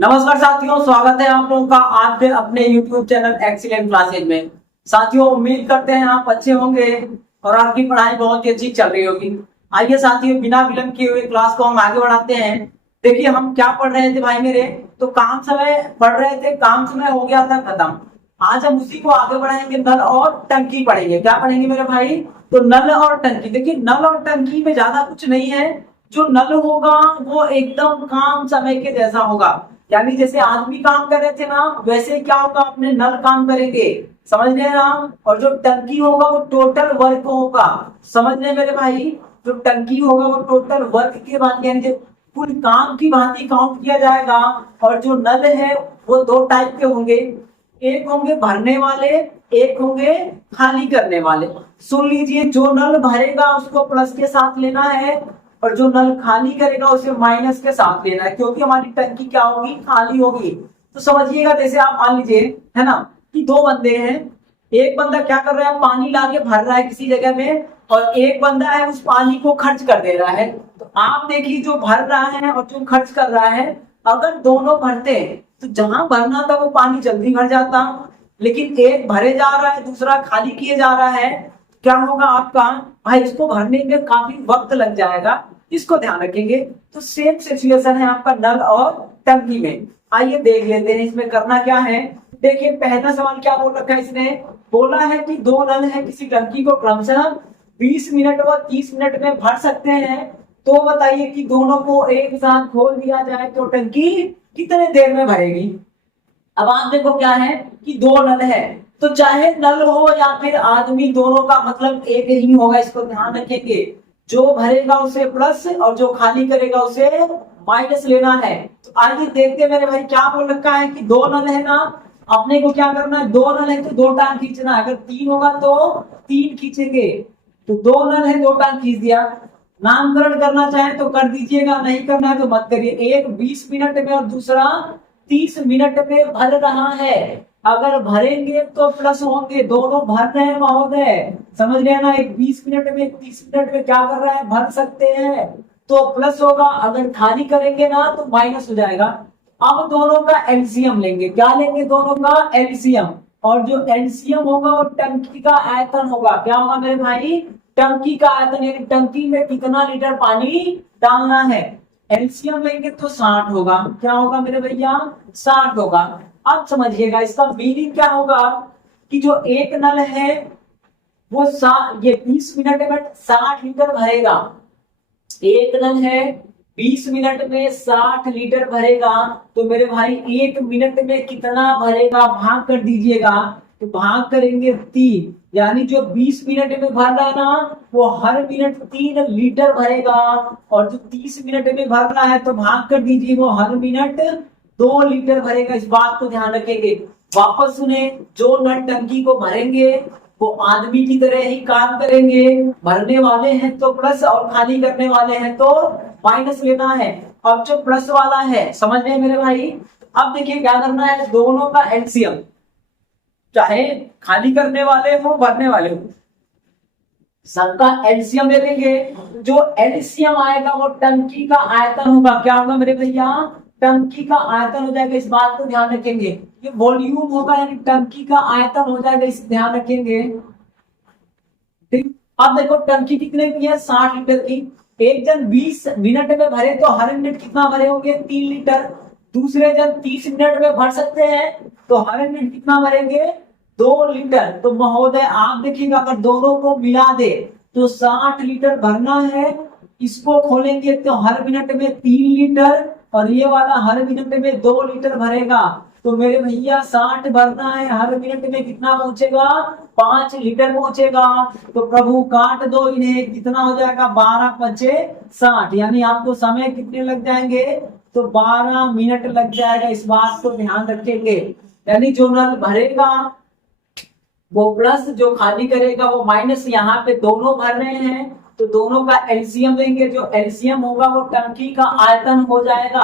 नमस्कार साथियों, स्वागत है आप लोगों का आपके अपने YouTube चैनल एक्सीलेंट क्लासेज में। साथियों, उम्मीद करते हैं आप अच्छे होंगे और आपकी पढ़ाई बहुत ही अच्छी चल रही होगी। आइए साथियों, बिना विलंब किए हुए क्लास को हम आगे बढ़ाते हैं। देखिए, हम क्या पढ़ रहे थे भाई मेरे, तो काम समय पढ़ रहे थे, काम समय हो गया था खत्म। आज हम उसी को आगे बढ़ाएंगे, नल और टंकी पढ़ेंगे। क्या पढ़ेंगे मेरे भाई? तो नल और टंकी। देखिए, नल और टंकी में ज्यादा कुछ नहीं है। जो नल होगा वो एकदम काम समय के जैसा होगा, यानी जैसे आदमी काम कर रहे थे ना, वैसे क्या होगा, अपने नल काम करेंगे। समझ रहे हैं ना? और जो टंकी होगा वो टोटल वर्क होगा। समझ रहे हैं मेरे भाई? जो टंकी होगा वो टोटल वर्क के बाद, यानी जो कुल काम की भांति काउंट किया जाएगा। और जो नल है वो दो टाइप के होंगे, एक होंगे भरने वाले, एक होंगे खाली करने वाले। सुन लीजिए, जो नल भरेगा उसको प्लस के साथ लेना है और जो नल खाली करेगा उसे माइनस के साथ लेना है, क्योंकि हमारी टंकी क्या होगी, खाली होगी। तो समझिएगा, जैसे आप मान लीजिए, है ना, कि दो बंदे हैं। एक बंदा क्या कर रहा है, पानी लाके भर रहा है किसी जगह में, और एक बंदा है उस पानी को खर्च कर दे रहा है। तो आप देखिए, जो भर रहा है और जो खर्च कर रहा है, अगर दोनों भरते तो जहां भरना था वो पानी जल्दी भर जाता, लेकिन एक भरे जा रहा है, दूसरा खाली किए जा रहा है। क्या होगा आपका भाई, इसको भरने में काफी वक्त लग जाएगा, इसको ध्यान रखेंगे। तो सेम सिचुएशन है आपका नल और टंकी में। आइए देख लेते हैं इसमें करना क्या है। देखिए, पहला सवाल क्या बोल रखा है इसने, बोला है कि दो नल है किसी टंकी को क्रमशः 20 मिनट व 30 मिनट में भर सकते हैं। तो बताइए कि दोनों को एक साथ खोल दिया जाए तो टंकी कितने देर में भरेगी। अब आप देखो क्या है कि दो नल है, तो चाहे नल हो या फिर आदमी, दोनों का मतलब एक ही होगा, इसको ध्यान रखेंगे। जो भरेगा उसे प्लस और जो खाली करेगा उसे माइनस लेना है। तो आइए देखते हैं मेरे भाई, क्या बोल रखा है कि दो नल है ना, अपने को क्या करना है, दो नल है तो दो टांग खींचना है। अगर तीन होगा तो तीन खींचेंगे, तो दो नल है दो टांग खींच दिया। नामकरण करना चाहे तो कर दीजिएगा, नहीं करना है तो मत करिए। एक 20 मिनट में और दूसरा 30 मिनट में भर रहा है। अगर भरेंगे तो प्लस होंगे, दोनों भर रहे हैं महोदय। समझ रहे हैं ना? एक 20 मिनट में, 30 मिनट में क्या कर रहा है, भर सकते हैं, तो प्लस होगा। अगर खाली करेंगे ना तो माइनस हो जाएगा। अब दोनों का एलसीएम लेंगे। क्या लेंगे? दोनों का एलसीएम। और जो एलसीएम होगा वो टंकी का आयतन होगा। क्या होगा मेरे भाई? टंकी का आयतन, यानी टंकी में कितना लीटर पानी डालना है। एलसीएम लेंगे तो 60 होगा। क्या होगा मेरे भैया? 60 होगा। अब समझिएगा, इसका मीनिंग क्या होगा कि जो एक नल है वो ये 20 मिनट में 60 लीटर भरेगा। एक नल है 20 मिनट में 60 लीटर भरेगा, तो मेरे भाई एक मिनट में कितना भरेगा, भाग कर दीजिएगा। तो भाग करेंगे 3, यानी जो 20 मिनट में भर रहा है ना, वो हर मिनट 3 लीटर भरेगा। और जो 30 मिनट में भर रहा है तो भाग कर दीजिए, वो हर मिनट 2 लीटर भरेगा। इस बात को ध्यान रखेंगे। वापस सुने, जो नल टंकी को भरेंगे वो आदमी की तरह ही काम करेंगे। भरने वाले हैं तो प्लस और खाली करने वाले हैं तो माइनस लेना है। अब जो प्लस वाला है, समझ रहे हैं मेरे भाई? अब देखिए क्या करना है, दोनों का एलसीएम, चाहे खाली करने वाले हो भरने वाले हो, सबका एलसीएम ले लेंगे। जो एलसीएम आएगा वो टंकी का आयतन होगा। क्या होगा मेरे भैया? टंकी का आयतन हो जाएगा। इस बात को ध्यान रखेंगे। ये वॉल्यूम होगा, यानी टंकी का आयतन हो जाएगा, इसे ध्यान रखेंगे। ठीक, अब देखो टंकी कितने की है, 60 लीटर की। एक जन 20 मिनट में भरे तो हर मिनट कितना भरे होंगे, 3 लीटर। दूसरे जन 30 मिनट में भर सकते हैं तो हर मिनट कितना भरेंगे, 2 लीटर। तो महोदय आप देखिएगा, अगर दोनों को मिला दे तो 60 लीटर भरना है। इसको खोलेंगे तो हर मिनट में 3 लीटर, और ये वाला हर मिनट में 2 लीटर भरेगा। तो मेरे भैया 60 भरना है, हर मिनट में कितना पहुंचेगा, 5 लीटर पहुंचेगा। तो प्रभु काट दो इन्हें, कितना हो जाएगा, 12 पचे 60, यानी आपको समय कितने लग जाएंगे, तो 12 मिनट लग जाएगा। इस बात को ध्यान रखेंगे। यानी जो नल भरेगा वो प्लस, जो खाली करेगा वो माइनस। यहाँ पे दोनों भर रहे हैं तो दोनों का एलसीएम लेंगे। जो एलसीएम होगा वो टंकी का आयतन हो जाएगा।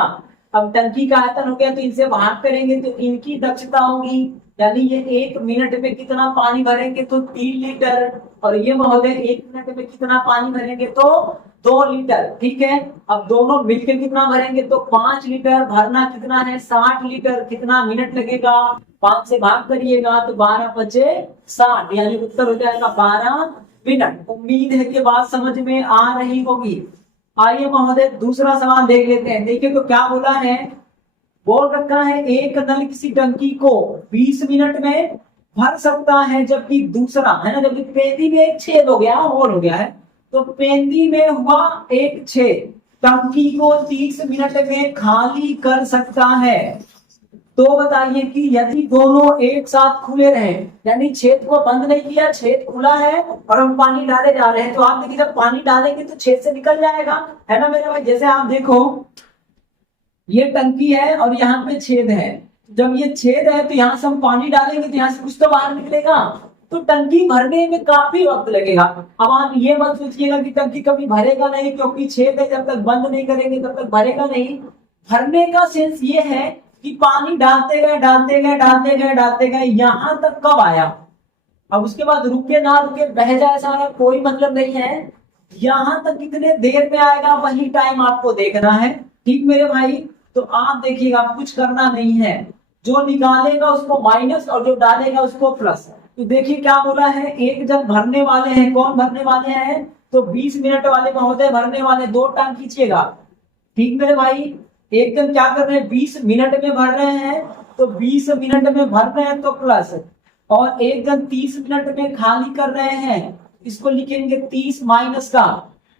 अब टंकी का आयतन हो गया तो इनसे भाग करेंगे तो इनकी दक्षता होगी यानी ये 1 मिनट में कितना पानी भरेंगे तो 3 लीटर, और ये महोदय 1 मिनट में कितना पानी भरेंगे तो 2 लीटर। ठीक है, अब दोनों मिलकर कितना भरेंगे तो 5 लीटर। भरना कितना है 60 लीटर। कितना मिनट लगेगा, 5 से भाग करिएगा तो 12 बचे 60, यानी उत्तर हो जाएगा 12 मिनट। उम्मीद है कि बात समझ में आ रही होगी। आइए महोदय दूसरा सवाल देख लेते हैं। देखिए तो क्या बोला है, बोल रखा है एक नल किसी टंकी को 20 मिनट में भर सकता है, जबकि दूसरा है ना, जबकि पेंदी में एक छेद हो गया, होल हो गया है, तो पेंदी में हुआ एक छेद, टंकी को 30 मिनट में खाली कर सकता है। तो बताइए कि यदि दोनों एक साथ खुले रहे, यानी छेद को बंद नहीं किया, छेद खुला है और हम पानी डाले जा रहे हैं, तो आप देखिए जब पानी डालेंगे तो छेद से निकल जाएगा, है ना मेरे भाई। जैसे आप देखो ये टंकी है और यहाँ पे छेद है, जब ये छेद है तो यहाँ से हम पानी डालेंगे तो यहाँ से कुछ तो बाहर निकलेगा, तो टंकी भरने में काफी वक्त लगेगा। अब आप ये मत सोचिएगा कि टंकी कभी भरेगा नहीं, क्योंकि छेद है, जब तक बंद नहीं करेंगे तब तक भरेगा नहीं। भरने का सेंस ये है कि पानी डालते गए डालते गए डालते गए डालते गए, यहाँ तक कब आया, अब उसके बाद रुके ना रुके बह जाए सारा, कोई मतलब नहीं है। यहाँ तक कितने देर में आएगा वही टाइम आपको देखना है। ठीक मेरे भाई, तो आप देखिएगा कुछ करना नहीं है, जो निकालेगा उसको माइनस और जो डालेगा उसको प्लस। तो देखिए क्या बोला है, एक जन भरने वाले हैं, कौन भरने वाले हैं तो 20 मिनट वाले महोदय भरने वाले, 2 टांग खींचिएगा। ठीक मेरे भाई, एक जन क्या कर रहे हैं 20 मिनट में भर रहे हैं, तो 20 मिनट में भर रहे हैं तो प्लस, और एक जन 30 मिनट में खाली कर रहे हैं, इसको लिखेंगे 30 माइनस का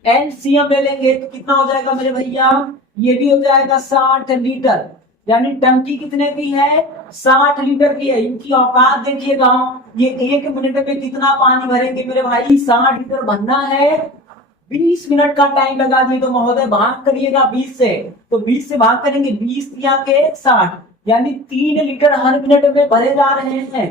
एलसीएम ले लेंगे तो कितना हो जाएगा मेरे भैया, ये भी हो जाएगा 60 लीटर। यानी टंकी कितने की है 60 लीटर की है। इनकी औकात देखिएगा, ये 1 मिनट में कितना पानी भरेंगे मेरे भाई, 60 लीटर भरना है, 20 मिनट का टाइम लगा दिए, तो महोदय भाग करिएगा 20 से, तो 20 से भाग करेंगे, 20 या के 60, यानी 3 लीटर हर मिनट में भरे जा रहे हैं।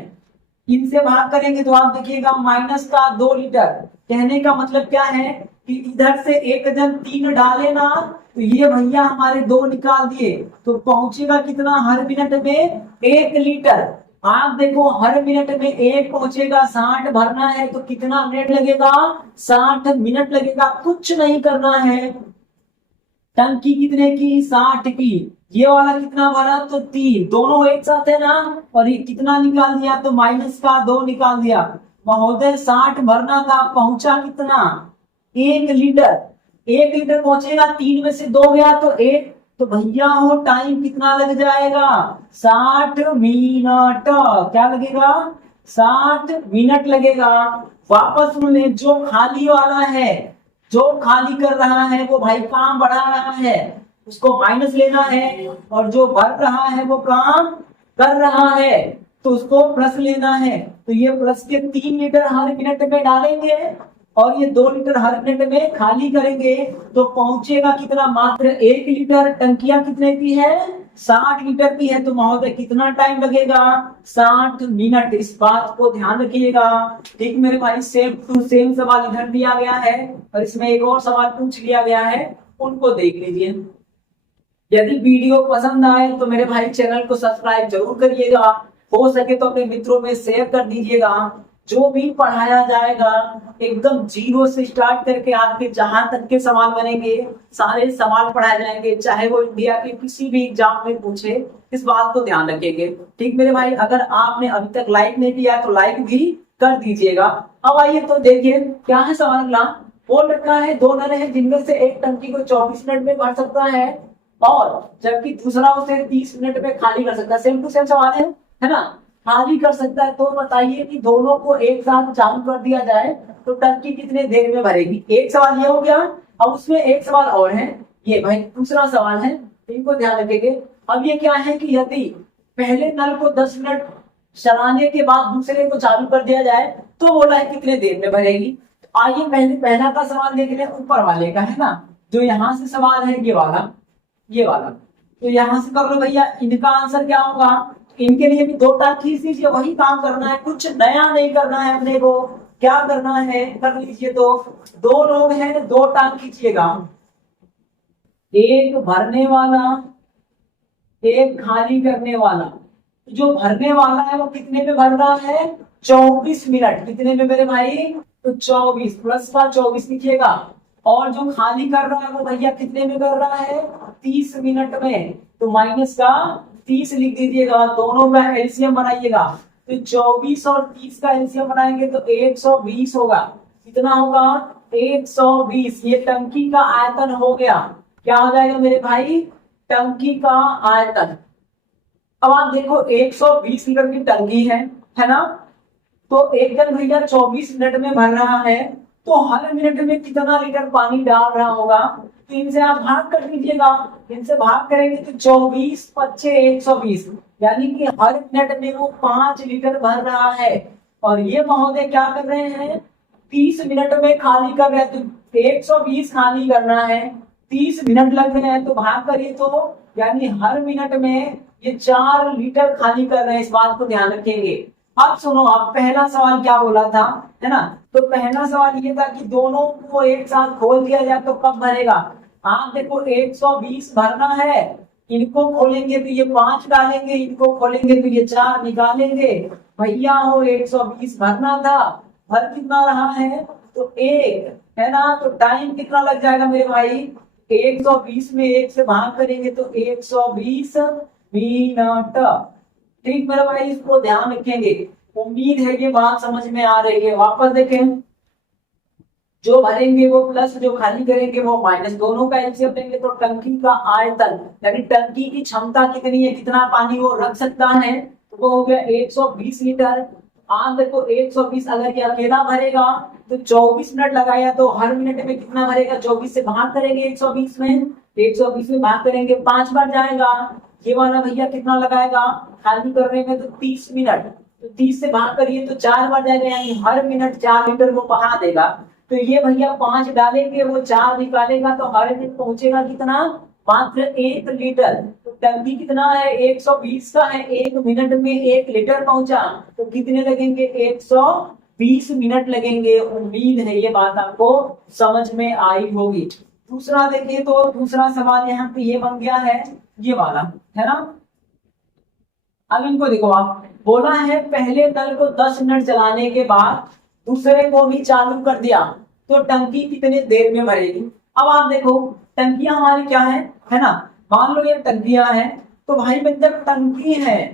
इनसे भाग करेंगे तो आप देखिएगा माइनस का 2 लीटर। कहने का मतलब क्या है कि इधर से एक जन 3 डाले ना, तो ये भैया हमारे 2 निकाल दिए, तो पहुंचेगा कितना हर मिनट में 1 लीटर। आप देखो हर मिनट में 1 पहुंचेगा, 60 भरना है तो कितना मिनट लगेगा 60 मिनट लगेगा। कुछ नहीं करना है, टंकी कितने की 60 की, ये वाला कितना भरा तो 3, दोनों एक साथ है ना, और ये कितना निकाल दिया तो माइनस का 2 निकाल दिया। महोदय 60 भरना था, पहुंचा कितना 1 लीटर। 1 लीटर पहुंचेगा, 3 में से 2 गया तो 1, तो भैया हो टाइम कितना लग जाएगा 60 मिनट। क्या लगेगा 60 मिनट लगेगा। वापस सुन ले, जो खाली वाला है, जो खाली कर रहा है वो भाई काम बढ़ा रहा है, उसको माइनस लेना है, और जो भर रहा है वो काम कर रहा है तो उसको प्लस लेना है। तो ये प्लस के 3 लीटर हर मिनट में डालेंगे और ये 2 लीटर हर मिनट में खाली करेंगे, तो पहुंचेगा कितना मात्र 1 लीटर। टंकियां कितने की है 60 लीटर की है, तो महोदय कितना टाइम लगेगा 60 मिनट। इस बात को ध्यान रखिएगा। ठीक मेरे भाई, सेम टू सेम सवाल इधर दिया गया है और इसमें एक और सवाल पूछ लिया गया है, उनको देख लीजिए। यदि वीडियो पसंद आए तो मेरे भाई चैनल को सब्सक्राइब जरूर करिएगा, हो सके तो अपने मित्रों में शेयर कर दीजिएगा। जो भी पढ़ाया जाएगा एकदम जीरो से स्टार्ट करके आपके जहां तक के सवाल बनेंगे, सारे सवाल पढ़ाए जाएंगे, चाहे वो इंडिया के किसी भी एग्जाम में पूछे, इस बात को ध्यान रखेंगे। ठीक मेरे भाई, अगर आपने अभी तक लाइक नहीं किया तो लाइक भी कर दीजिएगा। अब आइए तो देखिए क्या है सवाल अगला। बोल रखा है 2 नल है जिनमें से एक टंकी को 24 मिनट में भर सकता है और जबकि दूसरा उसे 30 मिनट में खाली कर सकता है। सेम टू सेम सवाल है ना, खाली कर सकता है। तो बताइए कि दोनों को एक साथ चालू कर दिया जाए तो टंकी कितने देर में भरेगी। एक सवाल ये हो गया, अब उसमें एक सवाल और है, ये भाई दूसरा सवाल है, इनको ध्यान रखेंगे। अब ये क्या है कि यदि पहले नल को 10 मिनट चलाने के बाद दूसरे को चालू कर दिया जाए तो बोला है कितने देर में भरेगी। तो आइए पहले पहला का सवाल देख लें, ऊपर वाले का है ना, जो यहाँ से सवाल है ये वाला, तो यहाँ से कर लो भैया। इनका आंसर क्या होगा, इनके लिए भी 2 टांग खींच लीजिए, वही काम करना है, कुछ नया नहीं करना है अपने को। क्या करना है कर लीजिए। तो 2 लोग हैं, 2 टांग खींचिएगा, एक भरने वाला एक खाली करने वाला। जो भरने वाला है वो कितने में भर रहा है, 24 मिनट। कितने में मेरे भाई, तो 24 प्लस का 24 लिखिएगा। और जो खाली कर रहा है वो भैया कितने में कर रहा है, 30 मिनट में, तो माइनस का 30 लिख दीजिएगा। दोनों का एलसीएम बनाइएगा, तो 24 और 30 का एलसीएम बनाएंगे तो 120 होगा। कितना होगा, 120। ये टंकी का आयतन हो गया। क्या हो जाएगा मेरे भाई, टंकी का आयतन। अब आप देखो 120 लीटर की टंकी है ना, तो एक जन भैया 24 मिनट में भर रहा है, तो हर मिनट में कितना लीटर पानी डाल रहा होगा, तो इनसे आप भाग कर दीजिएगा। इनसे भाग करेंगे तो 24 पच्चे 120, यानी कि हर मिनट में वो 5 लीटर भर रहा है। और ये महोदय क्या कर रहे हैं, 30 मिनट में खाली कर रहे हैं, तो 120 खाली करना है, 30 मिनट लग रहे हैं, तो भाग करिए तो यानी हर मिनट में ये 4 लीटर खाली कर रहे हैं। इस बात को ध्यान रखेंगे। अब सुनो, आप पहला सवाल क्या बोला था, है ना, तो पहला सवाल ये था कि दोनों को एक साथ खोल दिया जाए तो कब भरेगा। आप देखो 120 भरना है, इनको खोलेंगे तो ये 5 डालेंगे, इनको खोलेंगे तो ये 4 निकालेंगे। भैया हो 120 भरना था, भर कितना रहा है, तो 1, है ना, तो टाइम कितना लग जाएगा मेरे भाई, 120 में 1 से भाग करेंगे तो 120 मिनट। ठीक मेरे भाई, इसको ध्यान रखेंगे। उम्मीद है कि बात समझ में आ रही है। वापस देखें, जो भरेंगे वो प्लस, जो खाली करेंगे वो माइनस, दोनों का एलसीएम लेंगे तो टंकी का आयतन यानी टंकी की क्षमता कितनी है, कितना पानी वो रख सकता है, तो वो हो गया 120 लीटर। आप देखो 120 अगर ये अकेला भरेगा तो 24 मिनट लगाया, तो हर मिनट में कितना भरेगा, 24 से भाग करेंगे 120 में, 120 में भाग करेंगे 5 बार जाएगा। ये वाला भैया कितना लगाएगा खाली करने में, तो 30 मिनट, तो 30 से भाग करिए तो 4 बार जाएगा, यानी हर मिनट 4 लीटर वो बहा देगा। तो ये भैया 5 डालेंगे, वो 4 निकालेगा, तो हर मिनट पहुंचेगा कितना, मात्र 1 लीटर। तो टंकी कितना है, 120 का है, 1 मिनट में 1 लीटर पहुंचा, तो कितने लगेंगे, 120 मिनट लगेंगे। उम्मीद है ये बात आपको समझ में आई होगी। दूसरा देखिए, तो दूसरा सवाल यहाँ पे ये बन गया है, ये वाला, है ना। अब इनको देखो, आप बोला है पहले नल को 10 मिनट चलाने के बाद दूसरे को भी चालू कर दिया तो टंकी कितने देर में भरेगी। अब आप देखो टंकियां हमारी क्या है ना, मान लो ये टंकियां हैं, तो भाई जब टंकी है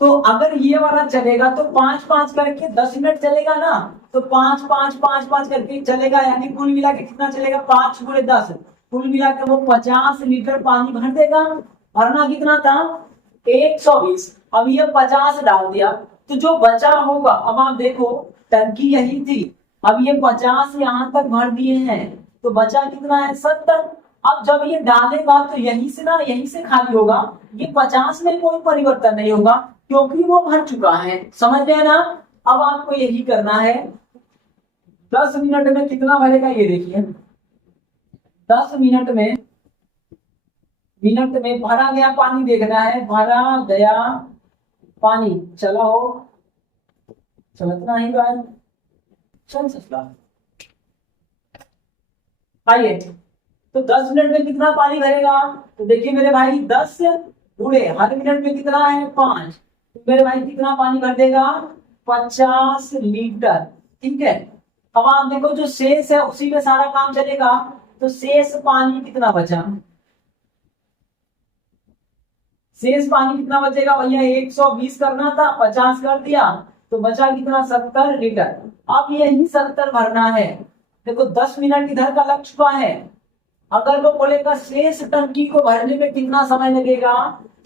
तो अगर ये वाला चलेगा तो 5-5 करके 10 मिनट चलेगा ना, तो 5-5-5-5 करके चलेगा, यानी कुल मिला के कितना चलेगा, 5 गुणे 10, कुल मिला के वो 50 लीटर पानी भर देगा। भरना कितना था, 120। अब ये 50 डाल दिया, तो जो बचा होगा, अब आप देखो टंकी यही थी, अब ये 50 यहाँ तक भर दिए हैं, तो बचा कितना है, 70। अब जब ये डालेगा तो यहीं से ना, यहीं से खाली होगा, ये 50 में कोई परिवर्तन नहीं होगा क्योंकि वो भर चुका है। समझ गए ना। अब आपको यही करना है, 10 मिनट में कितना भरेगा ये देखिए, 10 मिनट में भरा गया पानी देखना है, भरा गया पानी, चला हो चलतना ही बात, चल सकता। आइए, तो 10 मिनट में कितना पानी भरेगा, तो देखिए मेरे भाई 10 गुणे हर मिनट में कितना है 5, तो मेरे भाई कितना पानी भर देगा, 50 लीटर। ठीक है। अब आप देखो जो शेष है उसी में सारा काम चलेगा, तो शेष पानी कितना बचा, शेष पानी कितना बचेगा भैया, 120 करना था, 50 कर दिया, तो बचा कितना, 70 लीटर। अब यही 70 भरना है। देखो 10 मिनट इधर का लग चुका है, अगर वो बोलेगा शेष टंकी को भरने में कितना समय लगेगा,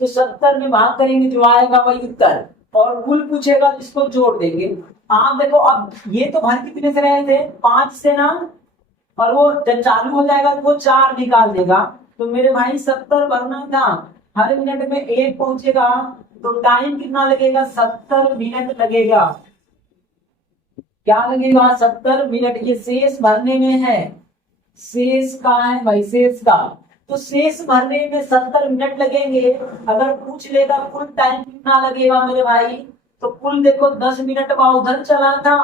तो 70 में भाग करेंगे, जो आएगा वही उत्तर, और कुल पूछेगा जिसको जोड़ देंगे। आप देखो अब ये तो भर कितने से रहे थे, 5 से ना, और वो जब चालू हो जाएगा तो वो 4 निकाल देगा, तो मेरे भाई 70 भरना था, हर मिनट में 1 पहुंचेगा, तो टाइम कितना लगेगा, 70 मिनट लगेगा। क्या लगेगा, 70 मिनट। ये शेष भरने में है, शेष का है भाई, शेष का, तो शेष भरने में 70 मिनट लगेंगे। अगर पूछ लेगा कुल टाइम कितना लगेगा मेरे भाई, तो कुल देखो 10 मिनट का उधर चला था,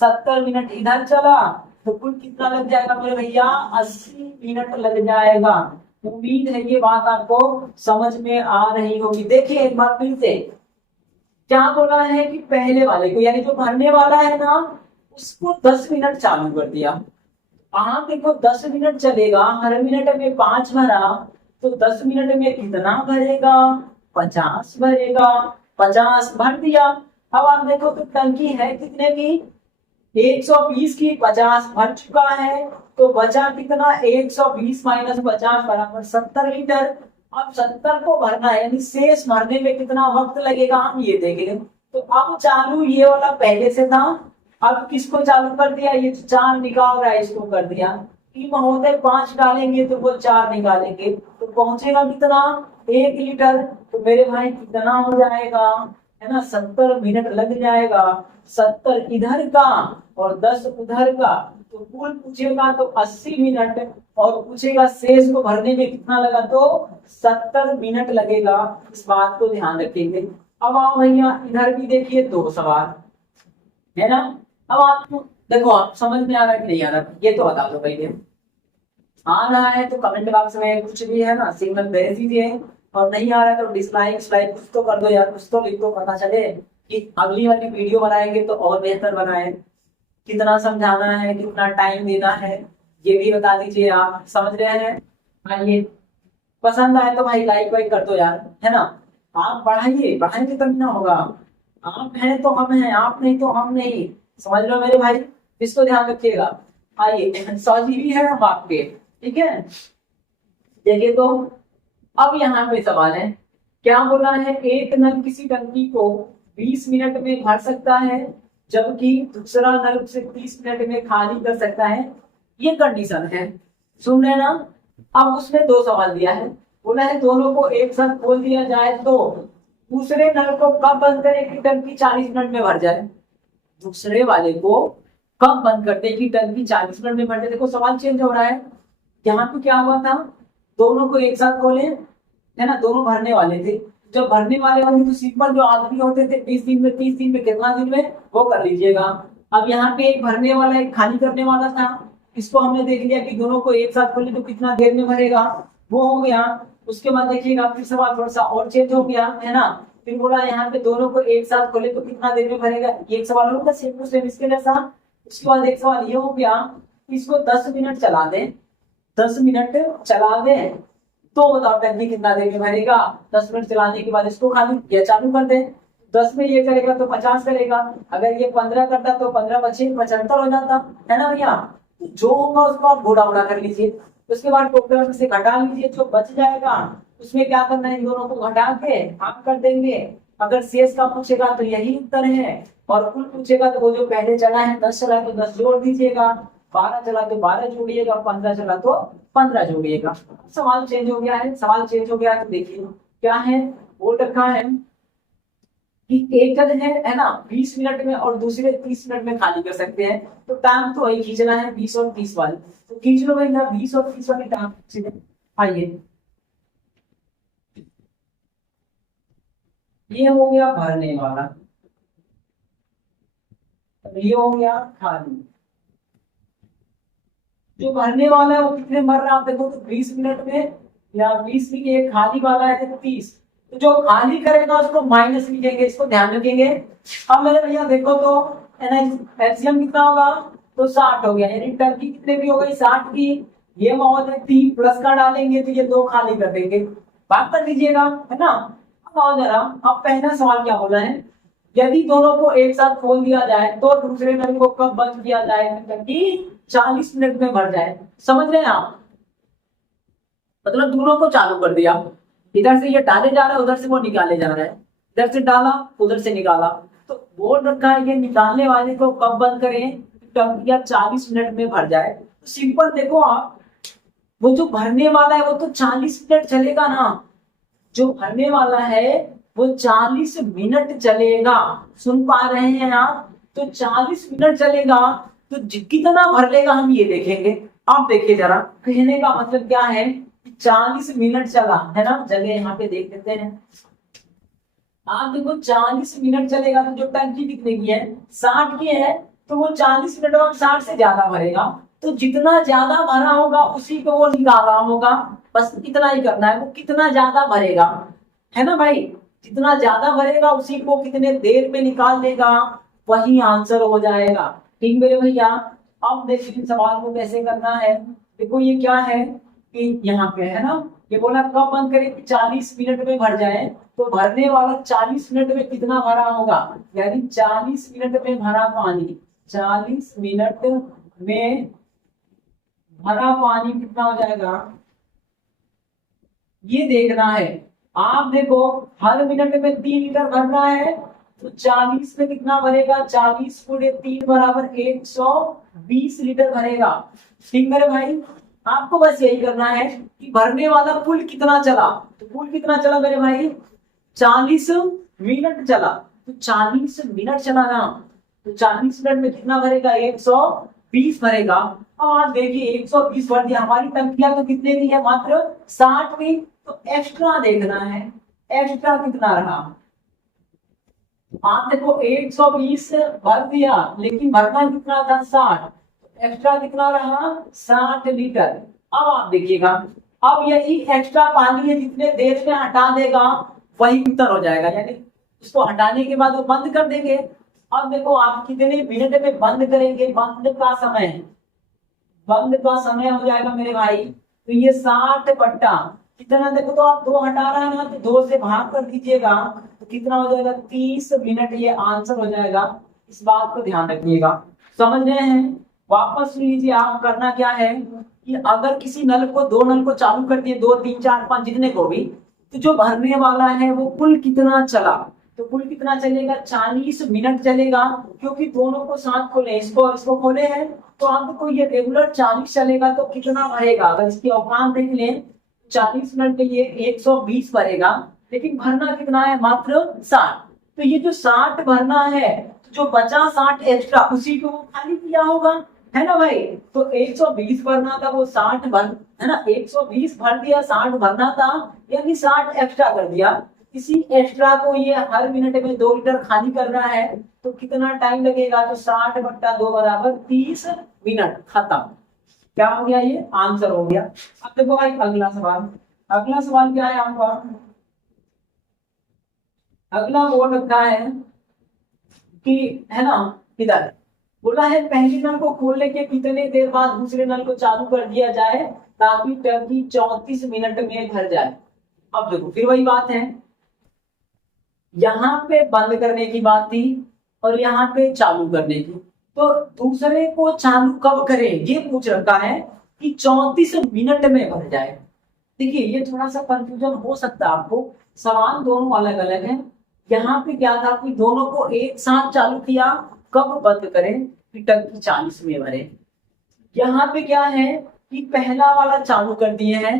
70 मिनट इधर चला, तो कुल कितना लग जाएगा मेरे भैया, 80 मिनट लग जाएगा। उम्मीद है ये बात आपको समझ में आ रही होगी। देखिए एक बार फिर से, क्या बोला है कि पहले वाले को, यानी जो भरने वाला है ना, उसको 10 मिनट चालू कर दिया। आप देखो 10 मिनट चलेगा, हर मिनट में 5 भरा, तो 10 मिनट में कितना भरेगा? 50 भरेगा। 50 भर दिया। अब आप देखो तो टंकी है कितने की? 120 की। 50 भर चुका है, तो बचा कितना? 120 माइनस 50 बराबर 70 लीटर। अब 70 को भरना है, यानी शेष भरने में कितना वक्त लगेगा हम ये देखेंगे। तो अब चालू ये वाला पहले से था, अब किसको चालू कर दिया? ये 4 निकाल रहा है, इसको कर दिया। कि महोदय 5 डालेंगे तो वो 4 निकालेंगे, तो पहुंचेगा कितना? 1 लीटर। तो मेरे भाई कितना हो जाएगा? है ना, 70 मिनट लग जाएगा। 70 इधर का और 10 उधर का, तो कुल पूछेगा तो 80 मिनट, और पूछेगा शेष को भरने में कितना लगा, तो 70 मिनट लगेगा। इस बात को ध्यान रखेंगे। अब आओ भैया इधर भी देखिए 2 सवाल, है ना। अब आपको देखो, आप समझ में आ रहा है कि नहीं आ रहा, ये तो बता दो भैया। आ रहा है तो कमेंट बॉक्स में कुछ भी है ना सिग्नल भेज दीजिए, और नहीं आ रहा है तो डिसलाइक कुछ तो कर दो यार, कुछ तो लिखो, पता चले कि अगली वाली वीडियो बनाएंगे तो और बेहतर बनाए। कितना समझाना है, कितना टाइम देना है, ये भी बता दीजिए। आप समझ रहे हैं? आइए, पसंद आए तो भाई लाइक वाइक कर दो यार, है ना। आप बढ़ाइए, बढ़ाएंगे तभी ना होगा। आप हैं तो हम हैं, आप नहीं तो हम नहीं। समझ लो मेरे भाई, इसको ध्यान रखिएगा। आइए, सॉरी भी है हम आपके, ठीक है। देखिए तो अब यहाँ पे सवाल है, क्या बोला है? एक नल किसी टंकी को 20 मिनट में भर सकता है, जबकि दूसरा नल उसे 30 मिनट में खाली कर सकता है। ये कंडीशन है, सुन रहे ना। अब उसने 2 सवाल दिया है, बोला है दोनों को एक साथ खोल दिया जाए तो दूसरे नल को कब बंद करें कि टंकी 40 मिनट में भर जाए। दूसरे वाले को कब बंद करते कि टंकी 40 मिनट में भर जाए। देखो सवाल चेंज हो रहा है। यहाँ पे क्या हुआ था? दोनों को एक साथ खोले, है ना, दोनों भरने वाले थे। जब भरने वाले होंगे तो सिंपल जो आदमी होते थे 20 दिन में, 30 दिन में, कितना दिन में, वो कर लीजिएगा। अब यहाँ पे एक भरने वाला एक खाली करने वाला था, इसको हमने देख लिया कि दोनों को एक साथ खोले तो कितना देर में भरेगा, वो हो गया। उसके बाद देखिएगा फिर सवाल थोड़ा सा और चेंज हो गया, है ना। फिर बोला यहाँ पे दोनों को एक साथ खोले तो कितना देर में भरेगा, एक सवाल होगा सेम टू सेम इसके जैसा। उसके बाद एक सवाल ये हो गया, इसको 10 मिनट चला दें, 10 मिनट चला दें तो बताओ टंकी कितना देर में भरेगा। 10 मिनट चलाने के बाद इसको खाली या चालू कर दे। 10 में ये करेगा तो 50 करेगा, अगर ये 15 करता तो 15 पच्चीस 75 हो जाता, है ना भैया। जो होगा उसको आप घोड़ा उड़ा कर लीजिए। उसके बाद टोटल में से घटा लीजिए, जो बच जाएगा उसमें क्या करना है, इन दोनों को घटा के आप कर देंगे। अगर शेष का पूछेगा तो यही उत्तर है, और कुल पूछेगा तो वो जो पहले चला है 10 चला है तो 10 जोड़ दीजिएगा, 12 चला तो 12 जोड़िएगा, 15 चला तो 15 जोड़िएगा। सवाल चेंज हो गया है, सवाल चेंज हो गया है। तो देखिए क्या है, बोल रखा है कि एक जन है ना 20 मिनट में और दूसरे 30 मिनट में खाली कर सकते हैं, तो टाइम तो वही खींचना है 20 और 30 वाली, तो खींच लो भाई ना 20 और 30 वाली टाइम। आइए, ये हो गया भरने वाला, ये हो गया खाली। जो भरने वाला है वो कितने भर रहा है आप देखो तो 20 मिनट में, या 20 लिखिए, खाली वाला है तो 30। तो जो खाली करेगा उसको माइनस लिखेंगे, इसको ध्यान रखेंगे। अब मेरे भैया देखो तो एलसीएम कितना होगा, तो 60 हो गया, यानी टर्की कितने की हो गई, 60 की। ये महोदय 3 प्लस का डालेंगे तो ये 2 खाली कर देंगे, बात कर लीजिएगा, है ना। अब आओ जरा, अब पहला सवाल क्या बोला है, यदि दोनों को एक साथ खोल दिया जाए तो दूसरे नल को कब बंद किया जाए ताकि 40 मिनट में भर जाए। समझ रहे हैं आप? मतलब दोनों को चालू कर दिया, इधर से ये डाले जा रहा है, उधर से वो निकाले जा रहा है, इधर से डाला उधर से निकाला। तो बोल रखा है ये निकालने वाले को कब बंद करें, टंकिया 40 मिनट में भर जाए। तो सिंपल देखो आप, वो जो भरने वाला है वो तो 40 मिनट चलेगा ना, जो भरने वाला है वो 40 मिनट चलेगा। सुन पा रहे हैं आप? तो 40 मिनट चलेगा, तो कितना भर लेगा हम ये देखेंगे। आप देखिए जरा, कहने का मतलब क्या है, 40 मिनट चला है ना, जगह यहाँ पे देख लेते हैं। आप देखो 40 मिनट चलेगा तो जो टंकी कितने की है, 60 की है, तो वो 40 मिनट में 60 से ज्यादा भरेगा। तो जितना ज्यादा भरा होगा उसी को वो निकाला होगा, बस इतना ही करना है, वो कितना ज्यादा भरेगा, है ना भाई। जितना ज्यादा भरेगा उसी को कितने देर में निकाल लेगा, वही आंसर हो जाएगा। ठीक मेरे भैया। अब देखिए इन सवाल को कैसे करना है। देखो ये क्या है कि यहाँ पे है ना, ये बोला कब बंद करें कि 40 मिनट में भर जाए, तो भरने वाला 40 मिनट में कितना भरा होगा, यानी 40 मिनट में भरा पानी, 40 मिनट में भरा पानी कितना हो जाएगा, ये देखना है। आप देखो हर मिनट में 3 लीटर भरना है, तो 40 में कितना भरेगा, 40 गुणे 3 बराबर 120 लीटर भरेगा। ठीक मेरे भाई। आपको बस यही करना है कि भरने वाला पुल कितना चला, तो पुल कितना चला मेरे भाई, 40 मिनट चला, तो 40 मिनट चला ना, तो 40 मिनट में कितना भरेगा, 120 भरेगा। अब आप देखिए 120 भर दिया, हमारी टंकियां तो कितने की है, मात्र 60 की, तो एक्स्ट्रा देखना है, एक्स्ट्रा कितना रहा। आप देखो 120 भर दिया, लेकिन भरना कितना था, 60, एक्स्ट्रा कितना रहा, 60 लीटर। अब आप देखिएगा, अब यही एक्स्ट्रा पानी है जितने देर में हटा देगा वही उत्तर हो जाएगा, यानी उसको हटाने के बाद वो बंद कर देंगे। अब देखो आप कितने मिनट में बंद करेंगे, बंद का समय, बंद का समय हो जाएगा मेरे भाई, तो ये 60 बट्टा कितना, देखो तो आप 2 हटा रहे हैं ना, तो 2 से भाग कर दीजिएगा, तो कितना हो जाएगा, 30 मिनट, ये आंसर हो जाएगा। इस बात को ध्यान रखिएगा, समझ रहे हैं। वापस लीजिए, आप करना क्या है कि अगर किसी नल को, 2 नल को चालू कर दिए, 2 3 4 5 जितने को भी, तो जो भरने वाला है वो कुल कितना चला, तो कुल कितना चलेगा, 40 मिनट चलेगा, क्योंकि दोनों को साथ खोले, इसको और इसको खोले हैं, तो आपको ये रेगुलर 40 चलेगा, तो कितना भरेगा, अगर इसकी औकात देख लें, 40 मिनट के लिए 120 भरेगा, लेकिन भरना कितना है, मात्र 60। तो ये जो 60 भरना है, जो बचा 60 एक्स्ट्रा, उसी को खाली किया होगा, है ना भाई। तो 120 भरना था, वो 60 भर, है ना, 120 भर दिया, 60 भरना था, यानी 60 एक्स्ट्रा कर दिया। इसी एक्स्ट्रा को ये हर मिनट में 2 लीटर खाली करना है, तो कितना टाइम लगेगा, तो 60 बट्टा 2 बराबर 30 मिनट, खत्म। क्या हो गया, ये आंसर हो गया। अब देखो भाई अगला सवाल, अगला सवाल क्या है आपका, अगला बोल रखा है कि, है ना, इधर बोला है पहले नल को खोलने के कितने देर बाद दूसरे नल को चालू कर दिया जाए ताकि टंकी 34 मिनट में भर जाए। अब देखो फिर वही बात है, यहाँ पे बंद करने की बात थी और यहाँ पे चालू करने की, तो दूसरे को चालू कब करें ये पूछ रखा है कि 34 मिनट में भर जाए। देखिए ये थोड़ा सा कंफ्यूजन हो सकता है आपको, सवाल दोनों अलग अलग है। यहाँ पे क्या था कि दोनों को एक साथ चालू किया, कब बंद करें कि टंकी 40 में भरे। यहाँ पे क्या है कि पहला वाला चालू कर दिए हैं,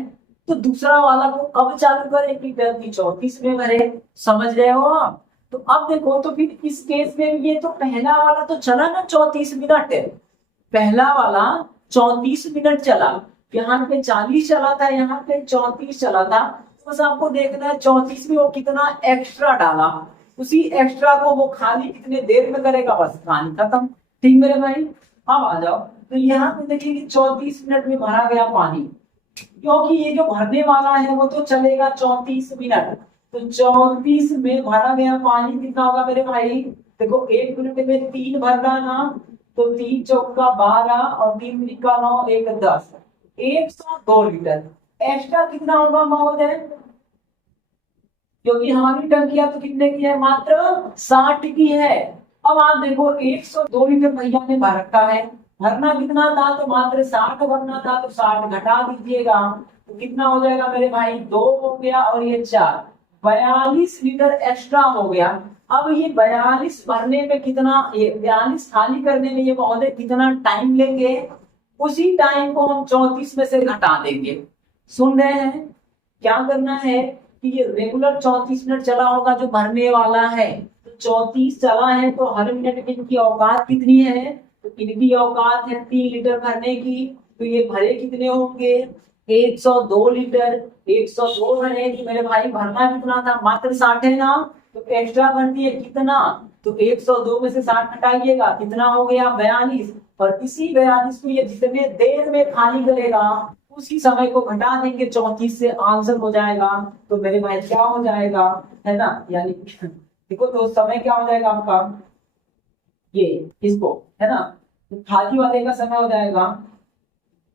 तो दूसरा वाला को कब चालू करें कि टंकी 34 में भरे। समझ रहे हो आप। तो अब देखो, तो फिर इस केस में ये तो पहला वाला तो चला ना 34 मिनट, पहला वाला 34 मिनट चला, यहाँ पे 40 चला था, यहाँ पे 34 चला था। बस आपको देखना है 34 में वो कितना एक्स्ट्रा डाला, उसी एक्स्ट्रा को वो खाली कितने देर में करेगा, बस कहानी खत्म। ठीक मेरे भाई। अब आ जाओ, तो यहाँ पे देखिए कि 34 मिनट में भरा गया पानी, क्योंकि ये जो भरने वाला है वो तो चलेगा 34 मिनट, तो 34 में भरा गया पानी कितना होगा मेरे भाई। देखो 1 मिनट में 3 भरना ना, तो 3 चौका 12 और 3 मिनट का 9, 1 10, 102 लीटर। एक्स्ट्रा कितना होगा महोदय, क्योंकि हमारी टंकियां तो कितने की है, मात्र 60 की है। अब आप देखो 102 लीटर भैया ने भर रखा है, भरना कितना था, तो मात्र 60 भरना था, तो 60 घटा दीजिएगा, तो कितना हो जाएगा मेरे भाई, 2 हो गया और ये 4, 42 लीटर एक्स्ट्रा हो गया। अब ये 42 भरने में कितना, ये 42 खाली करने में ये महोदय कितना टाइम लेंगे, उसी टाइम को हम 34 में से घटा देंगे। सुन रहे हैं, क्या करना है कि ये रेगुलर 34 मिनट चला होगा जो भरने वाला है, तो 34 चला है, तो हर मिनट में इनकी औकात कितनी है, तो इनकी औकात है 3 लीटर भरने की, तो ये भरे कितने होंगे, 102 लीटर। 102 भरे कि मेरे भाई भरना कितना था, मात्र 60 है ना, तो एक्स्ट्रा भर दिए कितना, तो 102 में से 60 हटाइएगा, कितना हो गया 42, और इसी 42 को ये जितने देर में खाली करेगा उसी समय को घटा देंगे 34 से, आंसर हो जाएगा। तो मेरे भाई क्या हो जाएगा, है ना, यानी देखो तो समय क्या हो जाएगा आपका, ये इसको, है ना, तो खादी वाले का समय हो जाएगा,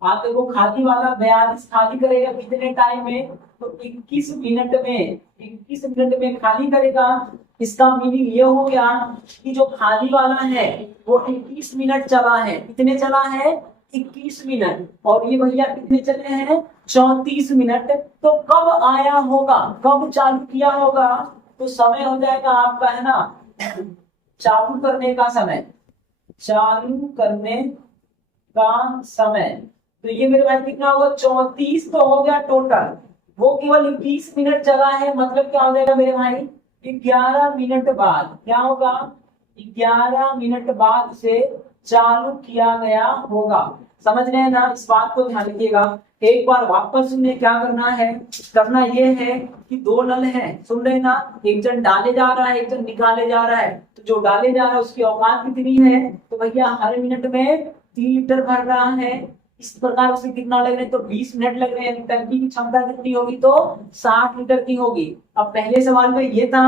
आप देखो खादी वाला 42 खाली करेगा कितने टाइम में, तो 21 मिनट में, 21 मिनट में खाली करेगा। इसका मीनिंग ये हो गया कि जो खाली वाला है वो 21 मिनट चला है, कितने चला है, 21 मिनट, और ये भैया कितने चले हैं, 34 मिनट। तो कब आया होगा, कब चालू किया होगा, तो समय हो जाएगा आपका, है ना, चालू करने का समय, चालू करने का समय। तो ये मेरे भाई कितना होगा, 34 तो हो गया टोटल, वो केवल 21 मिनट चला है, मतलब क्या हो जाएगा मेरे भाई, 11 मिनट बाद, क्या होगा, 11 मिनट बाद से चालू किया गया होगा। समझ रहे हैं ना, इस बात को ध्यान रखिएगा। एक बार वापस सुनने क्या करना है, करना ये है कि दो नल है, सुन रहे ना, एक जन डाले जा रहा है, एक जन निकाले जा रहा है। तो जो डाले जा रहा है उसकी औकात कितनी है, तो भैया हर मिनट में 3 लीटर भर रहा है, इस प्रकार उसे कितना लग रहा है, तो 20 मिनट लग रहे हैं। टंकी की क्षमता कितनी होगी, तो 60 लीटर की होगी। अब पहले सवाल में ये था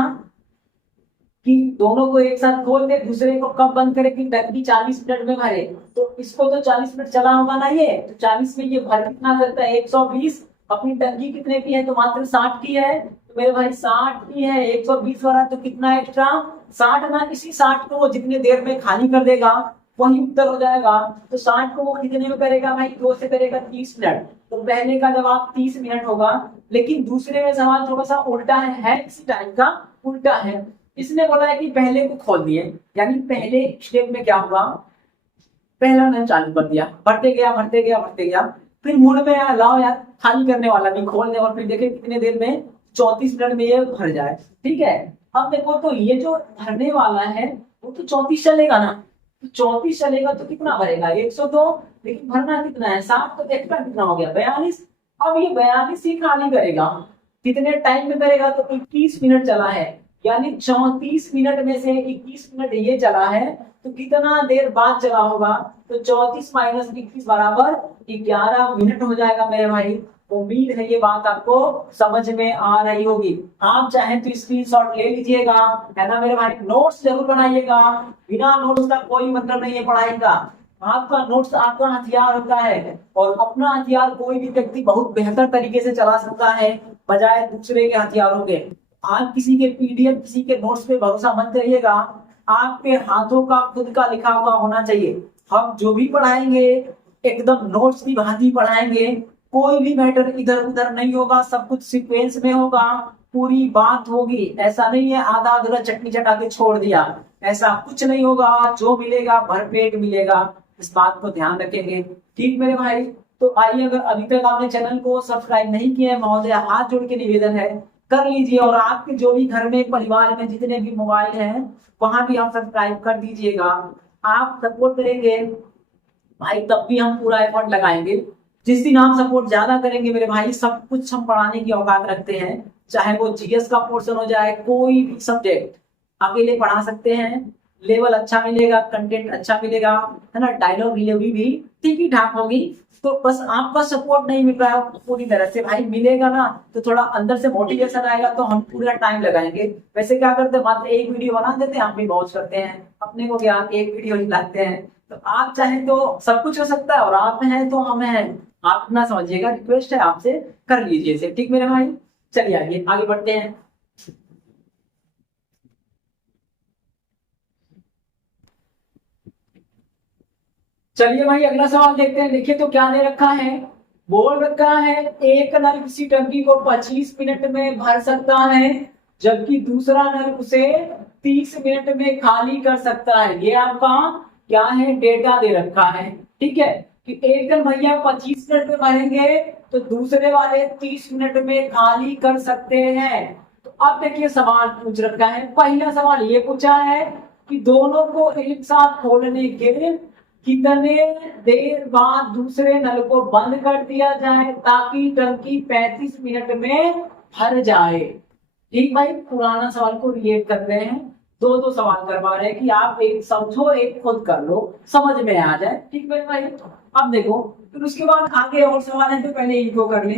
कि दोनों को एक साथ खोल दे, दूसरे को कब बंद करे कि टंकी 40 मिनट में भरे, तो इसको तो 40 मिनट चला होगा ना ये, तो 40 में ये भर कितना करता है, 120। अपनी टंकी कितने की है, तो मात्र 60 की है, तो मेरे भाई 60 की है, 120 वाला तो कितना एक्स्ट्रा 60 ना, इसी 60 को वो जितने देर में खाली कर देगा वही उत्तर हो जाएगा। तो 60 को वो कितने में करेगा भाई, 2 से करेगा 30 मिनट, तो पहले का जवाब 30 मिनट होगा। लेकिन दूसरे में सवाल थोड़ा सा उल्टा है इसी टाइम का उल्टा है। इसने बोला है कि पहले को खोल दिए, यानी पहले स्टेप में क्या हुआ, पहला नल चालू कर दिया, भरते गया भरते गया भरते गया, फिर मूड में आया लाओ यार खाली करने वाला भी खोल दे, और फिर देखे कितने देर में, 34 मिनट में ये भर जाए। ठीक है, अब देखो तो ये जो भरने वाला है वो तो 34 चलेगा ना, तो 34 चलेगा तो कितना भरेगा, 102, लेकिन भरना कितना है 60, तो एक्स्ट्रा कितना हो गया 42। अब ये 42 ही खाली करेगा, कितने टाइम में करेगा, तो 21 मिनट चला है, यानी 34 मिनट में से 21 मिनट ये चला है, तो कितना देर बाद चला होगा, तो 34 माइनस 21 बराबर 11 मिनट हो जाएगा मेरे भाई। उम्मीद है ये बात आपको समझ में आ रही होगी। आप चाहें तो स्क्रीनशॉट ले लीजिएगा, है ना मेरे भाई, नोट्स जरूर बनाइएगा, बिना नोट्स का कोई मतलब नहीं है पढ़ाई का। आपका नोट्स आपका हथियार होता है, और अपना हथियार कोई भी व्यक्ति बहुत बेहतर तरीके से चला सकता है बजाय दूसरे के हथियारों के। आप किसी के पीडीएफ, किसी के नोट्स पे भरोसा मत करिएगा, आपके हाथों का खुद का लिखा हुआ होना चाहिए। हम जो भी पढ़ाएंगे एकदम नोट्स की भांति पढ़ाएंगे, कोई भी मैटर इधर उधर नहीं होगा, सब कुछ सीक्वेंस में होगा, पूरी बात होगी। ऐसा नहीं है आधा अधूरा चटनी चटा के छोड़ दिया, ऐसा कुछ नहीं होगा, जो मिलेगा भरपेट मिलेगा, इस बात को ध्यान रखेंगे। ठीक मेरे भाई, तो आइए, अगर अभी तक आपने चैनल को सब्सक्राइब नहीं किया है, महोदय हाथ जोड़ के निवेदन है कर लीजिए, और आपके जो भी घर में परिवार में जितने भी मोबाइल हैं वहां भी आप सब्सक्राइब कर दीजिएगा। आप सपोर्ट करेंगे भाई तब भी हम पूरा एफर्ट लगाएंगे। जिस दिन आप सपोर्ट ज्यादा करेंगे मेरे भाई, सब कुछ हम पढ़ाने की औकात रखते हैं, चाहे वो जीएस का पोर्शन हो जाए, कोई भी सब्जेक्ट अकेले पढ़ा सकते हैं, लेवल अच्छा मिलेगा, कंटेंट अच्छा मिलेगा, है ना, डायलॉग डिलीवरी भी ठीक ही ठाक होगी। तो बस आपका सपोर्ट नहीं मिल रहा है पूरी तरह से, भाई मिलेगा ना तो थोड़ा अंदर से मोटिवेशन आएगा, तो हम पूरा टाइम लगाएंगे। वैसे क्या करते हैं, मात्र एक वीडियो बना देते हैं, हम भी बहुत करते हैं, अपने को क्या एक वीडियो ही लाते हैं। तो आप चाहें तो सब कुछ हो सकता है, और आप हैं तो हम हैं, आप अपना समझिएगा, रिक्वेस्ट है आपसे कर लीजिए इसे। ठीक मेरे भाई, चलिए आगे आगे बढ़ते हैं। चलिए भाई अगला सवाल देखते हैं। देखिए तो क्या दे रखा है, बोल रखा है एक नल किसी टंकी को 25 मिनट में भर सकता है, जबकि दूसरा नल उसे 30 मिनट में खाली कर सकता है। ये आपका क्या है, डेटा दे रखा है। ठीक है, कि एक नल भैया 25 मिनट में भरेंगे तो दूसरे वाले 30 मिनट में खाली कर सकते हैं। तो अब देखिए सवाल पूछ रखा है, पहला सवाल ये पूछा है कि दोनों को एक साथ खोलने के कितने देर बाद दूसरे नल को बंद कर दिया जाए ताकि टंकी 35 मिनट में भर जाए। ठीक भाई, पुराना सवाल को रिलेट कर रहे हैं, दो दो सवाल करवा रहे हैं कि आप एक समझो एक खुद कर लो, समझ में आ जाए। ठीक भाई भाई, अब देखो फिर उसके बाद आगे और सवाल है, तो पहले इनको कर ले।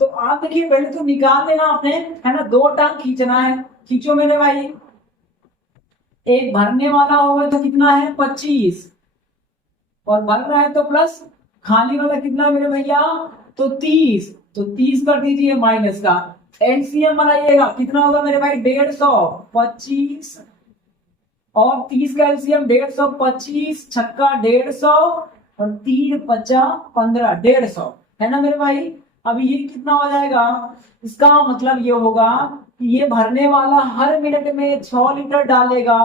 तो आप देखिए पहले तो निकाल देना आपने, है ना, दो टांग खींचना है, खींचो मेरे भाई। एक भरने वाला होगा तो कितना है 25, और भर रहा है तो प्लस, खाली वाला कितना मेरे भैया, तो 30, तो 30 कर दीजिए माइनस का। एलसीएम बनाइएगा, कितना होगा मेरे भाई 150, 25 और 30 का एलसीएम 150, 25 छक्का 150 और 3 × 5 = 15, 150 है ना मेरे भाई। अब ये कितना हो जाएगा, इसका मतलब ये होगा कि ये भरने वाला हर मिनट में 6 लीटर डालेगा,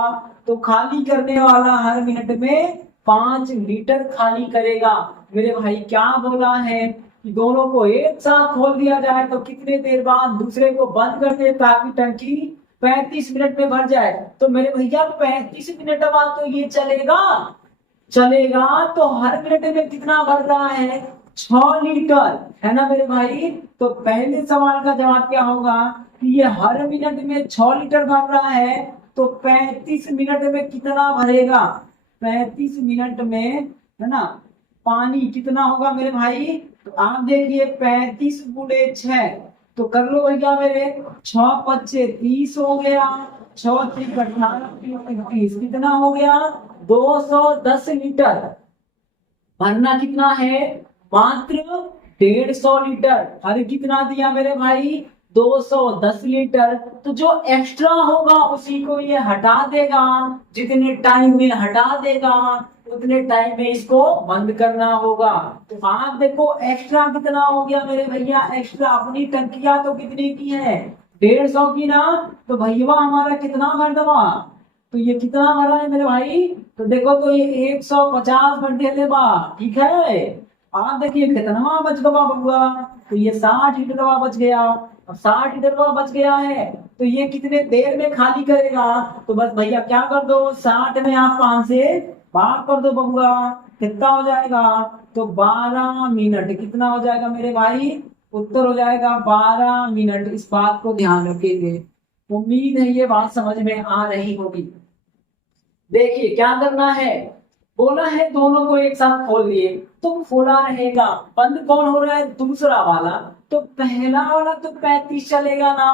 तो खाली करने वाला हर मिनट में 5 लीटर खाली करेगा। मेरे भाई क्या बोला है कि दोनों को एक साथ खोल दिया जाए तो कितने देर बाद दूसरे को बंद कर दे ताकि टंकी 35 मिनट में भर जाए। तो मेरे भैया 35 मिनट बाद तो ये चलेगा, चलेगा तो हर मिनट में कितना भर रहा है 6 लीटर, है ना मेरे भाई। तो पहले सवाल का जवाब क्या होगा कि ये हर मिनट में 6 लीटर भर रहा है, तो 35 मिनट में कितना भरेगा, 35 मिनट में, है ना, पानी कितना होगा मेरे भाई। तो आप देखिए 35 × 6, तो कर लो भैया मेरे, 6 × 5 = 30 हो गया, 6 × 3 = 18, 30 कितना हो गया 210 लीटर। भरना कितना है, मात्र 150 लीटर। अरे कितना दिया मेरे भाई 210 लीटर। तो जो एक्स्ट्रा होगा उसी को ये हटा देगा, जितने टाइम में हटा देगा उतने टाइम में इसको बंद करना होगा। तो आप देखो एक्स्ट्रा कितना हो गया मेरे भैया, एक्स्ट्रा अपनी टंकियां तो कितने की है 150 की ना, तो भैया हमारा कितना भर दवा, तो ये कितना भरा है मेरे भाई, तो देखो तो ये 150 भर दे बा, ठीक है। आप देखिए कितना बच गया बबुआ, तो ये 60 लीटर बच गया। अब 60 लीटर बच गया है तो ये कितने देर में खाली करेगा, तो बस भैया क्या कर दो 60 में आप 5 से भाग कर दो बबुआ, कितना हो जाएगा, तो 12 मिनट। कितना हो जाएगा मेरे भाई, उत्तर हो जाएगा 12 मिनट। इस बात को ध्यान रखेंगे। उम्मीद है ये बात समझ में आ रही होगी। देखिए क्या करना है, बोला है दोनों को एक साथ खोल दिए तो खोला रहेगा, बंद कौन हो रहा है दूसरा वाला, तो पहला वाला तो 35 चलेगा ना,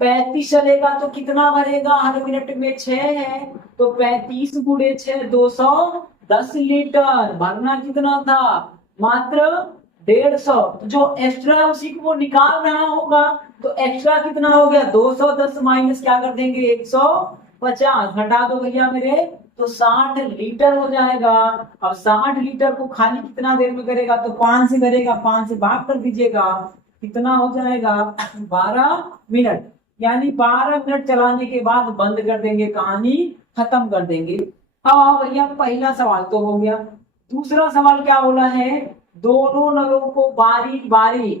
35 चलेगा तो कितना भरेगा हर मिनट में 6 है, तो 35 × 6 210 लीटर। भरना कितना था मात्र 150, जो एक्स्ट्रा उसी को वो निकाल रहा होगा, तो एक्स्ट्रा कितना हो गया 210 माइनस क्या कर देंगे 150, घटा दो भैया मेरे, तो 60 लीटर हो जाएगा। अब 60 लीटर को खाली कितना देर में करेगा, तो 5 से करेगा, 5 से भाग कर दीजिएगा, कितना हो जाएगा 12 मिनट। यानी 12 मिनट चलाने के बाद बंद कर देंगे, कहानी खत्म कर देंगे। अब भैया पहला सवाल तो हो गया। दूसरा सवाल क्या बोला है, दोनों नलों को बारी बारी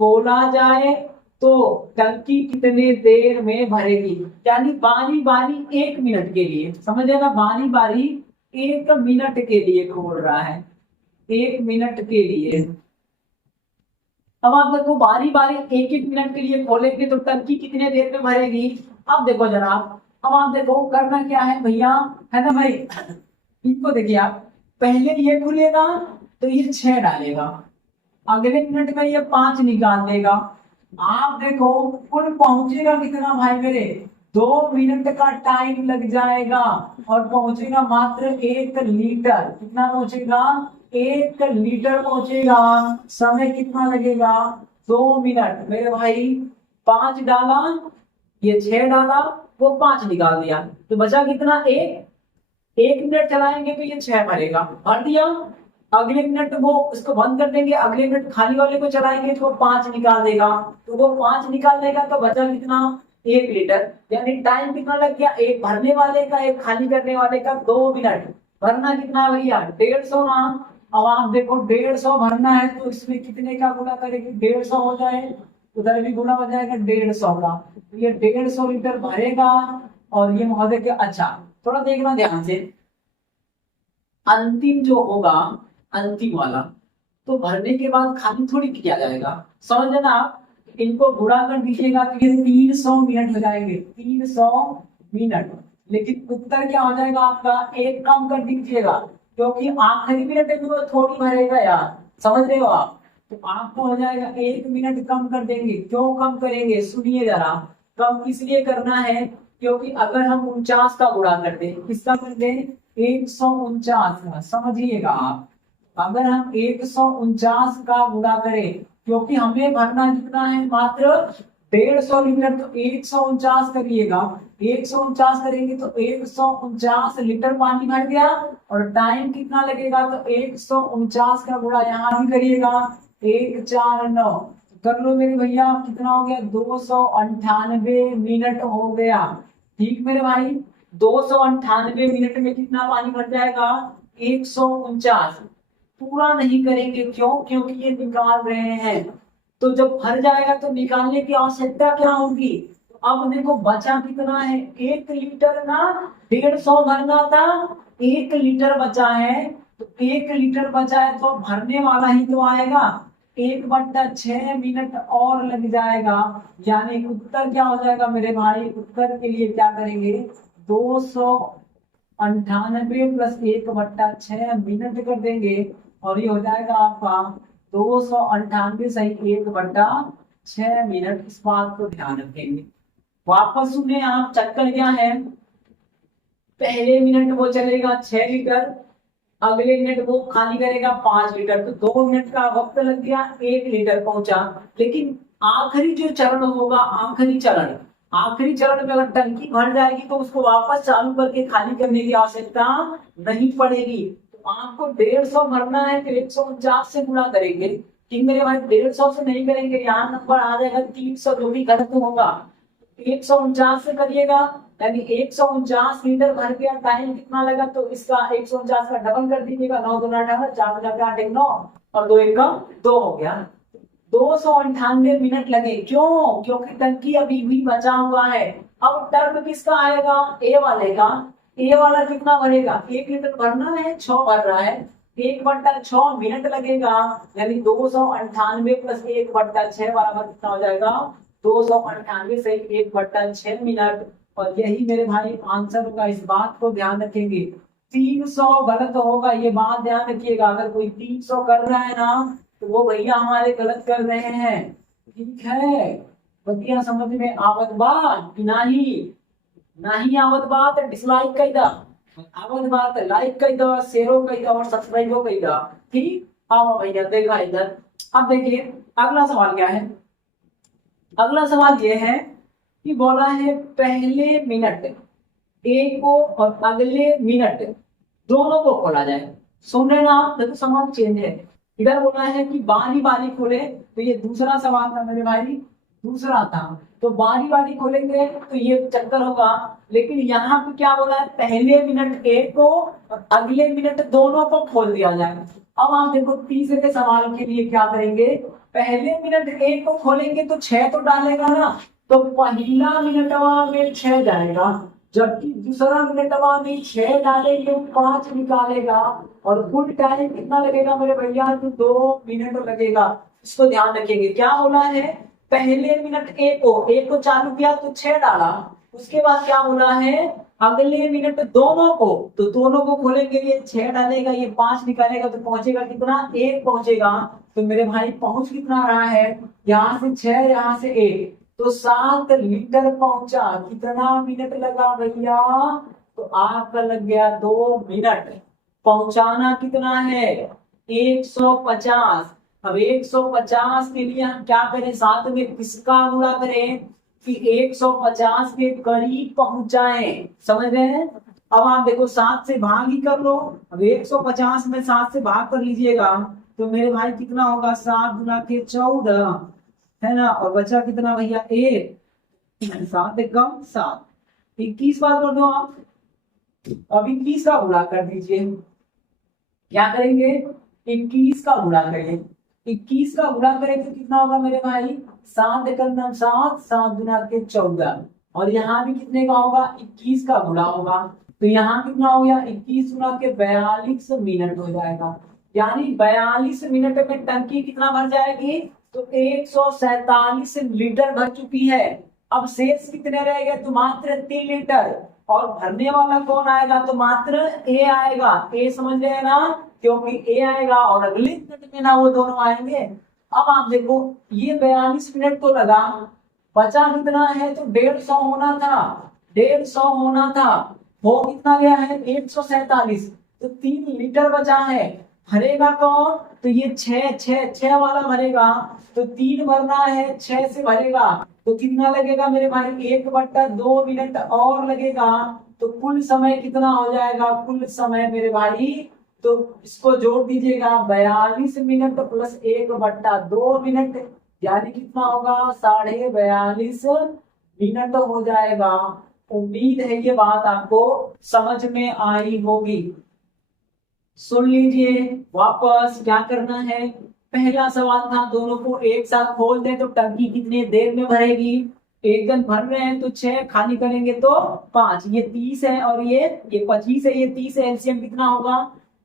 खोला जाए तो टंकी कितने देर में भरेगी, यानी बारी बारी 1 मिनट के लिए, समझे ना, बारी बारी 1 मिनट के लिए खोल रहा है, 1 मिनट के लिए। अब आप देखो बारी बारी 1-1 मिनट के लिए खोलेंगे तो टंकी कितने देर में भरेगी। अब देखो जनाब, अब आप देखो करना क्या है भैया, है ना भाई, इनको देखिए आप, पहले ये खुलेगा तो ये 6 डालेगा, अगले मिनट में ये 5 निकाल देगा। आप देखो कुल पहुंचेगा कितना भाई मेरे, 2 मिनट का टाइम लग जाएगा और पहुंचेगा मात्र 1 लीटर। कितना पहुंचेगा 1 लीटर पहुंचेगा। समय कितना लगेगा 2 मिनट। मेरे भाई 5 डाला, ये 6 डाला, वो 5 निकाल दिया, तो बचा कितना 1 मिनट चलाएंगे तो ये 6 भरेगा, भर दिया। अगले मिनट वो उसको बंद कर देंगे, अगले मिनट खाली वाले को चलाएंगे तो वो 5 निकाल देगा, तो वो 5 निकाल देगा तो बचा कितना 1 लीटर। यानी टाइम कितना लग गया, एक भरने वाले का एक खाली करने वाले का 2 मिनट। भरना कितना है भैया 150 ना। अब आप देखो 150 भरना है तो इसमें कितने का गुणा करेंगे, 150 हो जाए, उधर भी गुणा हो जाएगा 150 का, तो ये 150 लीटर भरेगा। और ये महोदय के, अच्छा थोड़ा देखना ध्यान से, अंतिम जो होगा अंतिम वाला, तो भरने के बाद खाली थोड़ी किया जाएगा, समझ लेना आप। इनको गुणा कर दीजिएगा तो ये 300 मिनट हो जाएंगे, 300 मिनट। लेकिन उत्तर क्या हो जाएगा आपका, 1 कम कर दीजिएगा, क्योंकि आखिरी मिनट में वो थोड़ी भरेगा यार, समझ रहे हो आप? तो आपको हो जाएगा 1 मिनट कम कर देंगे। क्यों कम करेंगे, सुनिए जरा। कम इसलिए करना है क्योंकि अगर हम 49 का गुणा कर दें, किसका कर दें, 149 का, समझिएगा आप। अगर हम 149 का गुणा करें, क्योंकि हमें भरना कितना है, मात्र 150 लीटर, तो 149 करिएगा। 149 करेंगे तो 149 लीटर पानी भर गया। और टाइम कितना लगेगा, तो 149 का गुणा यहाँ भी करिएगा, 149 कर लो मेरे भैया, कितना हो गया, 298 मिनट हो गया। ठीक मेरे भाई, 298 मिनट में कितना पानी भर जाएगा, 149। पूरा नहीं करेंगे, क्यों, क्योंकि ये निकाल रहे हैं। तो जब भर जाएगा तो निकालने की आवश्यकता क्या होगी। तो अब देखो बचा कितना है, 1 लीटर ना, 150 भरना था, 1 लीटर बचा है। तो 1 लीटर बचा है तो भरने वाला ही तो आएगा। 1/6 मिनट और लग जाएगा। यानी उत्तर क्या हो जाएगा मेरे भाई, उत्तर के लिए क्या करेंगे, 298 प्लस 1/6 मिनट कर देंगे। और ये हो जाएगा आपका 298 सही 1/6 मिनट। इस बात को ध्यान रखेंगे। वापस सुने आप, चक्कर क्या है, पहले मिनट वो चलेगा 6 लीटर, अगले मिनट वो खाली करेगा 5 लीटर, तो 2 मिनट का वक्त लग गया, 1 लीटर पहुंचा। लेकिन आखिरी जो चरण होगा, आखिरी चरण में अगर टंकी भर जाएगी तो उसको वापस चालू करके खाली करने की आवश्यकता नहीं पड़ेगी। तो आपको 150 भरना है तो 149 से गुणा करेंगे। ठीक मेरे भाई, 150 से नहीं करेंगे, यहाँ नंबर आ जाएगा 300, जो भी गलत होगा। 149 से करिएगा, यानी 149 लीटर भर गया। टाइम कितना लगा, तो इसका 149 का डबल कर दीजिएगा, 9 दूना 18, 4 दूना 8 9 और 2 1 2 हो गया। 298 मिनट लगे, क्यों, क्योंकि टंकी अभी भी बचा हुआ है। अब टर्म किसका आएगा, ए वाले का। ए वाला कितना भरेगा, 1 लीटर भरना है, 6 भर रहा है, 1/6 मिनट लगेगा। यानी 298 प्लस 1/6 बराबर कितना हो जाएगा, 298 से 1/6 मिनट। और यही मेरे भाई आंसर होगा। इस बात को ध्यान रखेंगे, 300 गलत होगा, ये बात ध्यान रखिएगा। अगर कोई 300 कर रहा है ना, तो वो भैया हमारे गलत कर रहे हैं। ठीक है, बढ़िया, समझ में आवत बात कि नहीं आवत बात, डिसलाइक कर दा, आवत बात लाइक कर दो, शेयर कर दो और सब्सक्राइब कर दो। ठीक, आओ भैया, देखा इधर। अब देखिए अगला सवाल क्या है। अगला सवाल ये है कि बोला है पहले मिनट ए को और अगले मिनट दोनों को खोला जाए। सुन रहे ना आप, देखो सवाल चेंज है। इधर बोला है कि बारी बारी खोले, तो ये दूसरा सवाल था मेरे भाई, दूसरा था। तो बारी बारी खोलेंगे तो ये चक्कर होगा। लेकिन यहाँ पे क्या बोला है, पहले मिनट ए को और अगले मिनट दोनों को खोल दिया जाए। अब आप देखो तीसरे सवाल के लिए क्या करेंगे, पहले मिनट ए को खोलेंगे तो 6 तो डालेगा ना, तो पहला मिनटवा में 6 जाएगा, जबकि दूसरा मिनटवा में 6 डालेंगे 5 निकालेगा। और कुल टाइम कितना लगेगा मेरे भैया, तो 2 मिनट लगेगा। इसको ध्यान रखेंगे। क्या बोला है, पहले मिनट ए को चालू किया तो 6 डाला, उसके बाद क्या बोला है, अगले मिनट दोनों को, तो दोनों को खोलेंगे, ये 6 डालेगा, ये 5 निकालेगा, तो पहुंचेगा कितना, 1 पहुंचेगा। तो मेरे भाई पहुंच कितना रहा है, यहाँ से 6, यहाँ से 1, तो 7 लीटर पहुंचा। कितना मिनट लगा भैया, तो आपका लग गया 2 मिनट। पहुंचाना कितना है, 150। अब 150 के लिए हम क्या करें, साथ में किसका गुणा करें कि 150 के करीब पहुंच जाए। समझ रहे हैं। अब आप देखो 7 से भाग ही कर लो। अब 150 में 7 से भाग कर लीजिएगा, तो मेरे भाई कितना होगा, 7 गुना के 14 है ना, और बचा कितना भैया, 1, 7 कम 7, 21 बार कर दो आप। अब 21 का गुणा कर दीजिए। क्या करेंगे, 21 का गुणा करेंगे। 21 का गुणा करें तो कितना होगा मेरे भाई, 7 करना 7, 7 गुना के 14, और यहाँ भी कितने का होगा, 21 का गुणा होगा। तो यहाँ कितना हो गया, 21 गुना के 42 मिनट हो जाएगा। यानी 42 मिनट में टंकी कितना भर जाएगी, तो 147 लीटर भर चुकी है। अब शेष कितने रह गए, तो मात्र 3 लीटर। और भरने वाला कौन आएगा, तो मात्र ए आएगा। ए समझ रहे हैं ना, क्योंकि ए आएगा और अगले मिनट में ना वो दोनों आएंगे। अब आप देखो ये 42 मिनट तो लगा, बचा कितना है, तो 150 होना था, 150 होना था, हो कितना गया है 147, तो 3 लीटर बचा है। भरेगा कौन, तो ये छह वाला भरेगा, तो 3 भरना है, 6 से भरेगा, तो कितना लगेगा मेरे भाई 1/2 मिनट और लगेगा। तो कुल समय कितना हो जाएगा, कुल समय मेरे भाई, तो इसको जोड़ दीजिएगा 42 मिनट प्लस 1/2 मिनट, यानी कितना होगा 42.5 मिनट हो जाएगा। उम्मीद है ये बात आपको समझ में आई होगी। सुन लीजिए वापस क्या करना है। पहला सवाल था दोनों को एक साथ खोल दें तो टंकी कितनी देर में भरेगी, एक जन भर रहे हैं तो 6, खाली करेंगे तो 5, ये 30 है और ये 25 है, ये 30 है, एलसीएम कितना होगा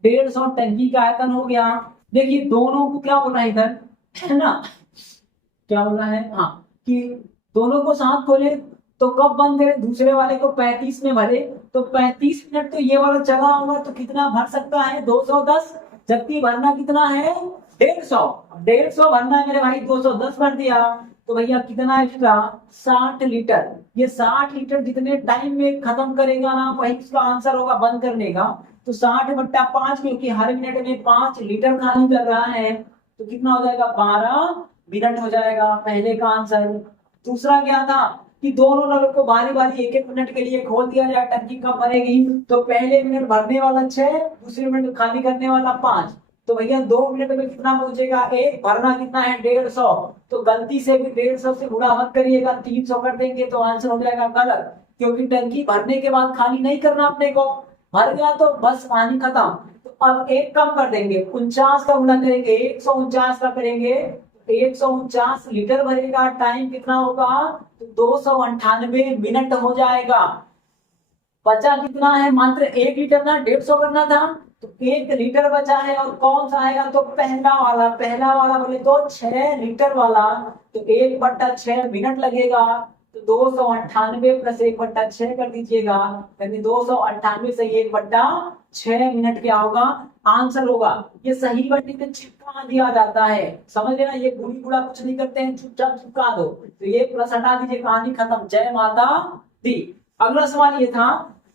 150, टंकी का आयतन हो गया। देखिए दोनों को क्या बोला इधर, है ना, क्या बोला है, हाँ, कि दोनों को साथ खोले तो कब बंद करें, दूसरे वाले को 35 में भरे, तो 35 मिनट तो ये वाला चला होगा तो कितना भर सकता है 210, जबकि भरना कितना है 150 भरना है मेरे भाई, 210 भर दिया तो भैया कितना एक्स्ट्रा 60 लीटर। ये 60 लीटर जितने टाइम में खत्म करेगा ना वही उसका आंसर होगा बंद करने का। तो 60/5, क्योंकि हर मिनट में 5 लीटर खाली कर रहा है, तो कितना हो जाएगा 12 मिनट हो जाएगा पहले का आंसर। दूसरा क्या था कि दोनों नल को बारी बारी 1-1 मिनट के लिए खोल दिया जाए, टंकी कब भरेगी, तो पहले मिनट भरने वाला 6, दूसरे मिनट खाली करने वाला 5, तो भैया 2 मिनट में कितना पहुंचेगा 1, भरना कितना है 150, तो गलती से भी 150 से गुणा मत करिएगा, 300 कर देंगे तो आंसर हो जाएगा गलत, क्योंकि टंकी भरने के बाद खाली नहीं करना अपने को, भर गया तो बस पानी खत्म। तो अब एक कम कर देंगे, 49 का गुणा करेंगे, 149 का करेंगे, 149 लीटर भरेगा, टाइम कितना होगा तो 298 मिनट हो जाएगा। बचा कितना है मात्र 1 लीटर ना, 150 करना था, तो 1 लीटर बचा है, और कौन सा आएगा तो पहला वाला बोले तो 6 लीटर वाला, तो 1/6 मिनट लगेगा, तो 298 प्लस 1/6 कर दीजिएगा, यानी 298 से 1/6 मिनट क्या होगा आंसर होगा। ये सही बटन पे चिपका दिया जाता है, समझ लेना, ये गुड़ी गुड़ा कुछ नहीं करते हैं, चुपचाप चिपका दो, तो ये प्लस हटा दीजिए, कहानी खत्म, जय माता दी। अगला सवाल ये था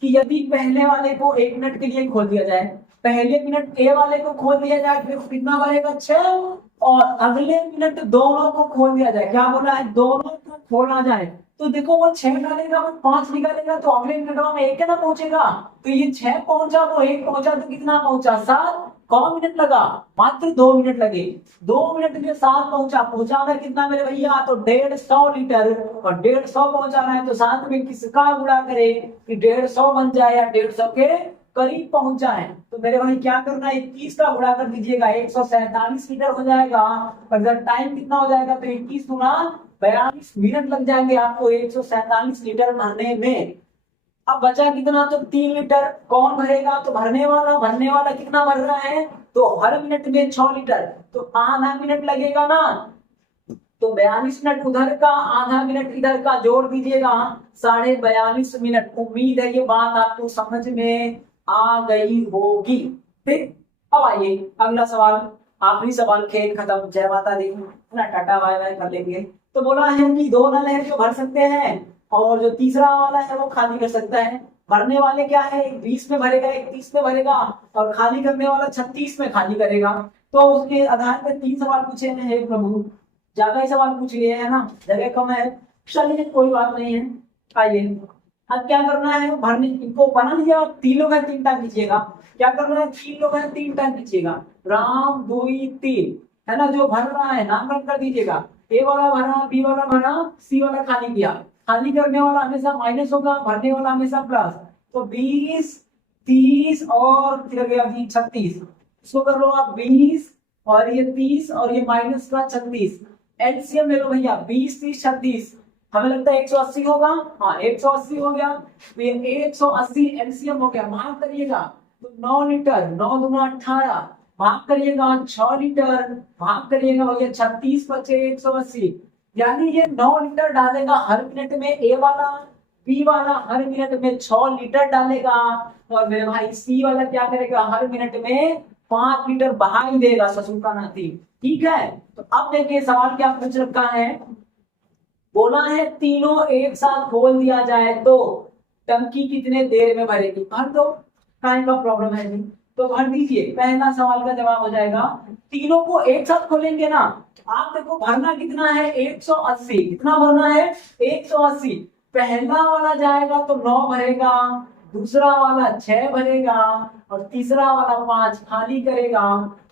कि यदि पहले वाले को 1 मिनट के लिए खोल दिया जाए, पहले मिनट ए वाले को खोल दिया जाए फिर कितना बढ़ेगा 6, और अगले मिनट दोनों को खोल दिया जाए, क्या बोला है दोनों को खोला जाए, तो देखो वो 6 डालेगा वो 5 निकालेगा, तो अगले मिनट में 1 ना पहुंचेगा, तो ये 6 पहुंचा वो 1 पहुंचा, तो कितना पहुंचा 7, कौन मिनट लगा मात्र 2 मिनट लगे, 2 मिनट में 7 पहुंचाना कितना मेरे भैया तो 150 लीटर, और 150 पहुंचाना है तो साथ में किसका गुणा करे कि 150 बन जाए या 150 के करीब पहुंच जाए, तो मेरे भाई क्या करना है 21 का गुणा कर दीजिएगा, 147 लीटर हो जाएगा, और टाइम कितना हो जाएगा तो 21 गुना 42 मिनट लग जाएंगे आपको 147 लीटर भरने में। अब बचा कितना तो 3 लीटर, कौन भरेगा तो भरने वाला कितना भर रहा है तो हर मिनट में 6 लीटर, तो आधा मिनट लगेगा ना, तो 42 मिनट उधर का आधा मिनट इधर का जोड़ दीजिएगा 42.5 मिनट। उम्मीद है ये बात आपको समझ में आ गई होगी। ठीक, अब आइए अगला सवाल, आखिरी सवाल, खेल खत्म, जय माता दी, ना टाटा बाय बाय कर लेंगे। तो बोला है कि 2 नल है जो भर सकते हैं, और जो तीसरा वाला है वो खाली कर सकता है। भरने वाले क्या है, एक 20 में भरेगा, एक 30 में भरेगा, और खाली करने वाला 36 में खाली करेगा। तो उसके आधार पर 3 सवाल पूछे हैं प्रभु, ज्यादा ही सवाल पूछ लिए है ना, जगह कम है, चलिए कोई बात नहीं है। आइए अब क्या करना है, भरने इनको बना लीजिए, और 3 लोग हैं 3 टाइम कीजिएगा, क्या करना है 3 लोग हैं 3 टाइम कीजिएगा, राम 2 3 है ना, जो भर रहा है नामकरण कर दीजिएगा, ए वाला भरा, बी वाला भरा, सी वाला खाली किया, खाली करने वाला हमेशा माइनस होगा, भरने वाला हमेशा प्लस, तो 20 30 और फिर गया 36, इसको कर लो आप 20 और ये 30 और ये माइनस का 36, एलसीएम ले लो भैया 20 30 36, हमें लगता है 180 होगा, हाँ 180 हो गया, तो ये 180 एलसीएम हो गया, माफ करिएगा, तो 9 लीटर, 9 दूना 18, माफ करिएगा 6 लीटर, माफ करिएगा भैया 36 बचे 180, यानी ये 9 लीटर डालेगा हर मिनट में ए वाला, बी वाला हर मिनट में 6 लीटर डालेगा, और मेरे भाई सी वाला क्या करेगा हर मिनट में 5 लीटर बहा ही देगा ससुर का नाती। ठीक है, तो अब देखिए सवाल क्या पूछ रखा है, बोला है तीनों एक साथ खोल दिया जाए तो टंकी कितने देर में भरेगी। भर दो, काहे का प्रॉब्लम है नहीं, तो भर दीजिए। पहला सवाल का जवाब हो जाएगा, तीनों को एक साथ खोलेंगे ना, आप देखो भरना कितना है 180। कितना भरना है 180। पहला वाला जाएगा तो 9 भरेगा, दूसरा वाला 6 भरेगा और तीसरा वाला 5 खाली करेगा।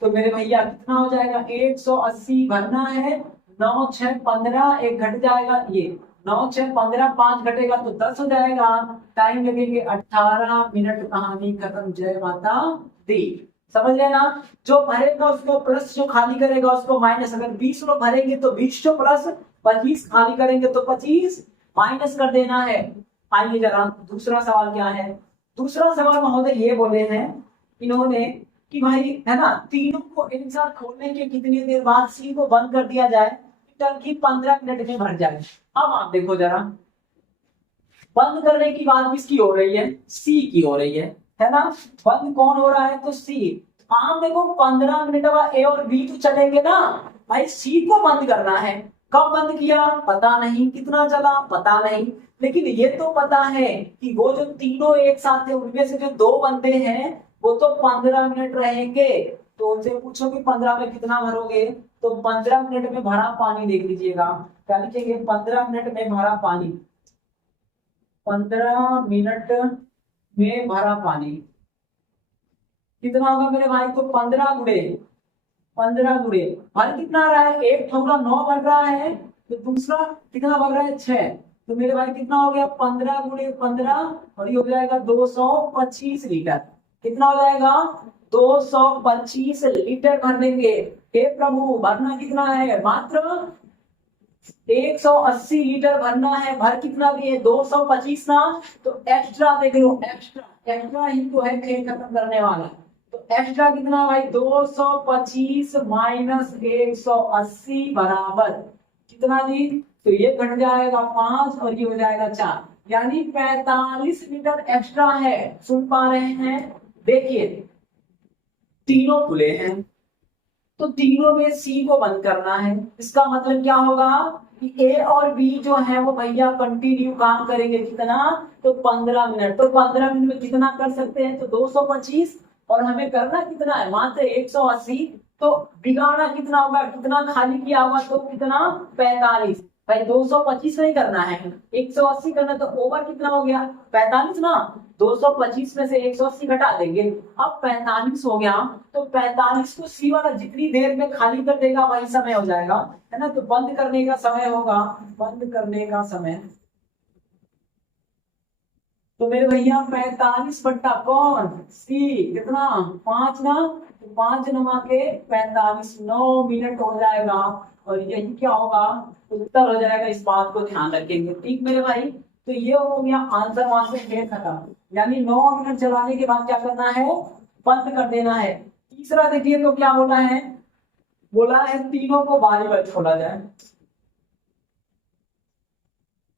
तो मेरे भैया कितना हो जाएगा 180 भरना है, 9 6 15, एक घट जाएगा, ये 9 6 15, 5 घटेगा तो 10 हो जाएगा। टाइम लगेंगे 18 मिनट, कहानी खत्म। जय माता दी। समझ लेना, जो भरेगा उसको प्लस, जो खाली करेगा उसको माइनस। अगर 20 लोग भरेंगे तो 20 जो प्लस, 25 खाली करेंगे तो 25 माइनस कर देना है। आइए जरा दूसरा सवाल क्या है। दूसरा सवाल महोदय ये बोले हैं इन्होंने कि भाई है ना, तीनों को एक साथ खोलने के कितनी देर बाद सी को बंद कर दिया जाए, टंकी 15 मिनट में भर जाए। अब आप देखो जरा, बंद करने की बात किसकी हो रही है, सी की हो रही है ना। बंद कौन हो रहा है, तो सी। आप देखो 15 मिनट बाद ए और बी तो चलेंगे ना, भाई सी को बंद करना है। कब बंद किया पता नहीं, कितना चला पता नहीं, लेकिन ये तो पता है कि वो जो तीनों एक साथ थे उनमें से जो 2 बंदे हैं वो तो 15 मिनट रहेंगे। तो उनसे पूछो कि 15 में कितना भरोगे, तो 15 मिनट में भरा पानी देख लीजिएगा, क्या लिखेंगे 15 मिनट में भरा पानी। 15 मिनट में भरा पानी कितना होगा मेरे भाई, तो 15 गुणे भर कितना रहा है, एक थोड़ा 9 भर रहा है, तो दूसरा कितना भर रहा है 6। तो मेरे भाई कितना हो गया 15 गुणे 15 और ये हो जाएगा 225 लीटर। कितना हो जाएगा 225 लीटर भर देंगे। हे प्रभु, भरना कितना है, मात्र 180 लीटर भरना है। भर कितना भी है 225 ना, तो एक्स्ट्रा देख लो, एक्स्ट्रा ही तो है खेल खत्म करने वाला। तो एक्स्ट्रा कितना भाई 225 माइनस 180 बराबर कितना जी, तो ये घट जाएगा 5 और ये हो जाएगा 4, यानी 45 लीटर एक्स्ट्रा है। सुन पा रहे हैं, देखिए तीनों खुले हैं तो तीनों में सी को बंद करना है। इसका मतलब क्या होगा कि ए और बी जो है वो भैया कंटिन्यू काम करेंगे, कितना, तो 15 मिनट। तो 15 मिनट में कितना कर सकते हैं, तो 225 और हमें करना कितना है मात्र 180। तो बिगाड़ा कितना होगा, कितना खाली किया होगा, तो कितना 45। भाई 225 नहीं करना है 180 करना, तो ओवर कितना हो गया 45 ना। 225 में से 180 घटा देंगे, अब 45 हो गया। तो 45 को सी वाला जितनी देर में खाली कर देगा वही समय हो जाएगा, है ना। तो बंद करने का समय होगा, बंद करने का समय, तो मेरे भैया 45 बट्टा कौन, सी, कितना 5 ना, तो 5 नमा के 45, 9 मिनट हो जाएगा और यही क्या होगा उत्तर हो जाएगा। इस बात को ध्यान रखेंगे, ठीक मेरे भाई। तो ये हो गया आंसर, वहां से खेल खत्म, यानी 9 मिनट चलाने के बाद क्या करना है, बंद कर देना है। तीसरा देखिए तो क्या बोला है, बोला है तीनों को बारी बारी खोला जाए।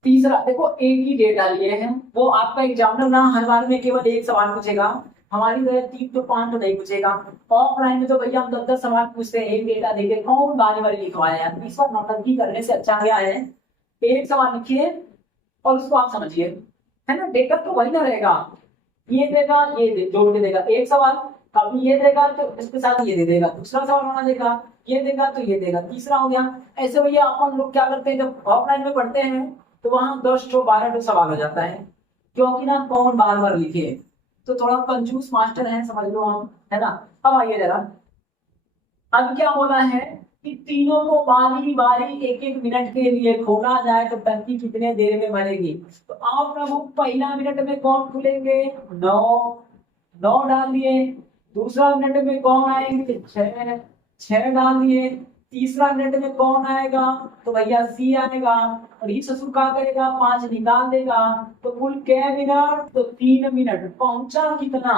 तीसरा देखो एक ही डेटा लिए हैं, वो आपका एग्जामिनर ना हर बार में केवल एक सवाल पूछेगा, हमारी तरह 3 तो 5 तो नहीं पूछेगा। ऑफलाइन में तो भैया हम 10 सवाल पूछते हैं, एक डेटा देके कौन बारी बारी लिखवाया है। इस बार नौटंकी करने से अच्छा क्या है, एक सवाल लिखिए और उसको आप समझिए, है ना। डेटा तो वही ना रहेगा, ये देगा ये जोड़ के देगा, एक सवाल कभी ये देगा तो इसके साथ ये दे देगा, दूसरा सवाल होना देगा, ये देगा तो ये देगा, तीसरा हो गया। ऐसे भैया अपन लोग क्या करते हैं, जब ऑफलाइन में पढ़ते हैं तो वहां 10 to 12 सवाल हो जाता है, क्योंकि ना कौन बार बार लिखे, तो थोड़ा कंजूस मास्टर है समझ लो हम, है ना। अब आइए जरा, अब क्या बोला है कि तीनों को बारी बारी 1-1 मिनट के लिए खोला जाए तो टंकी कितने देर में भरेगी। तो आप प्रभु पहला मिनट में कौन खुलेंगे, 9 डाल दिए, दूसरा मिनट में कौन आएंगे 6 डाल दिए, तीसरा मिनट में कौन आएगा, तो भैया सी आएगा और ये ससुर क्या करेगा 5 निकाल देगा। तो कुल क्या मिनट, तो 3 मिनट। पहुंचा कितना,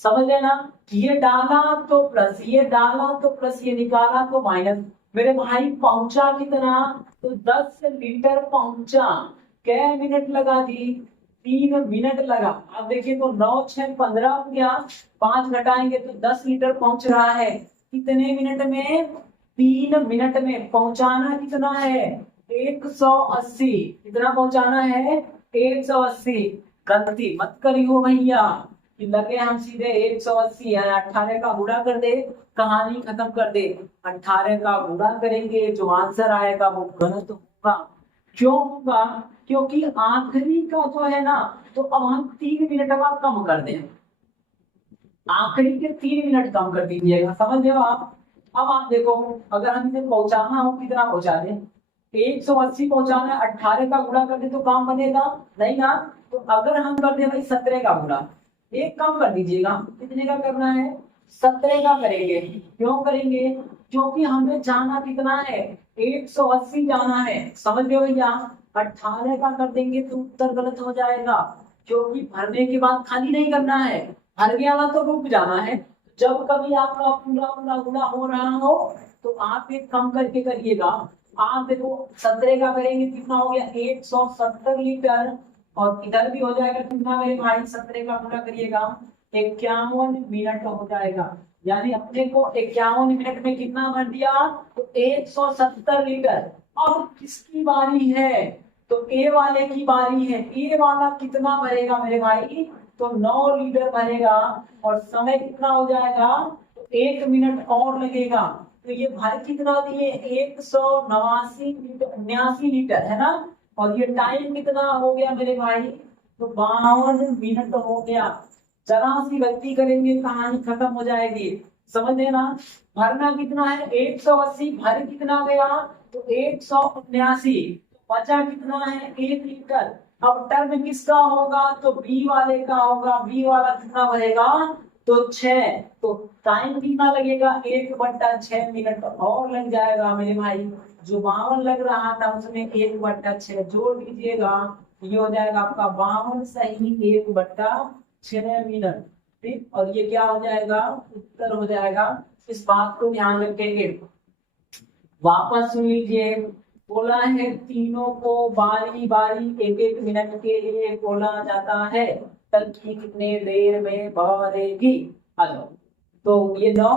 समझ लेना, ये डाला तो प्लस, ये डाला तो प्लस, ये निकाला तो माइनस। मेरे भाई पहुंचा कितना, तो 10 लीटर पहुंचा। क्या मिनट लगा दी, 3 मिनट लगा। अब देखिए तो 9 6 15 हो गया, 5 घटाएंगे तो 10 लीटर पहुंच रहा है। कितने मिनट में? 3 मिनट में। पहुंचाना कितना है? 180। कितना पहुंचाना है? 180। गलती मत करियो भैया कि लगे हम सीधे 180 है, 18 का गुणा कर दे, कहानी खत्म कर दे। 18 का गुणा करेंगे, जो आंसर आएगा वो गलत होगा। क्यों होगा? क्योंकि आखिरी का जो है ना, तो अब हम 3 मिनट का कम कर दें। आखिरी के 3 मिनट कम कर दीजिएगा, समझ रहे हो आप? अब आप देखो, अगर हम इसे पहुंचाना हो, कितना पहुंचा दें? 180 पहुंचाना है, 18 का गुणा कर दे तो काम बनेगा नहीं ना। तो अगर हम कर दे भाई 17 का गुणा, एक कम कर दीजिएगा, कितने का करना है? 17 का करेंगे। क्यों करेंगे? क्योंकि हमें जाना कितना है? 180 जाना है। समझ रहे हो भैया? 18 का कर देंगे तो उत्तर गलत हो जाएगा, क्योंकि भरने के बाद खाली नहीं करना है, भर गया ना तो रुक जाना है। जब कभी आपका पूरा पूरा गुणा हो रहा हो तो आप एक कम करके करिएगा। आप देखो 17 का करेंगे, कितना हो गया? 170 लीटर। और इधर भी हो जाएगा कितना मेरे भाई? 17 का गुणा करिएगा, 51 मिनट हो जाएगा। यानी अपने को 51 मिनट में कितना भर दिया? तो 170 लीटर। अब किसकी बारी है? तो ए वाले की बारी है। ए वाला कितना भरेगा मेरे भाई? तो 9 लीटर भरेगा। और समय कितना हो जाएगा? तो 1 मिनट और लगेगा। तो ये भर कितना दिए? 189 लीटर है ना। और ये टाइम कितना हो गया मेरे भाई? तो 52 मिनट हो गया। जरा सी गलती करेंगे कहानी खत्म हो जाएगी, समझ लेना। भरना कितना है? 180। भर कितना गया? तो 179। बचा कितना है? 1 लीटर। अब टर्म किसका होगा? तो बी वाले का होगा। बी वाला कितना भरेगा? तो 6। तो टाइम कितना लगेगा? 1/6 मिनट और लग जाएगा मेरे भाई। जो 52 लग रहा था उसमें 1/6 जोड़ दीजिएगा, ये हो जाएगा आपका 52 सही 1/6 मिनट। ठीक, और ये क्या हो जाएगा? उत्तर हो जाएगा। इस बात को ध्यान रखेंगे। वापस सुन लीजिए। बोला है तीनों को बारी बारी 1 1 मिनट के लिए बोला जाता है, टंकी कितने देर में भरेगी? हेलो, तो ये 9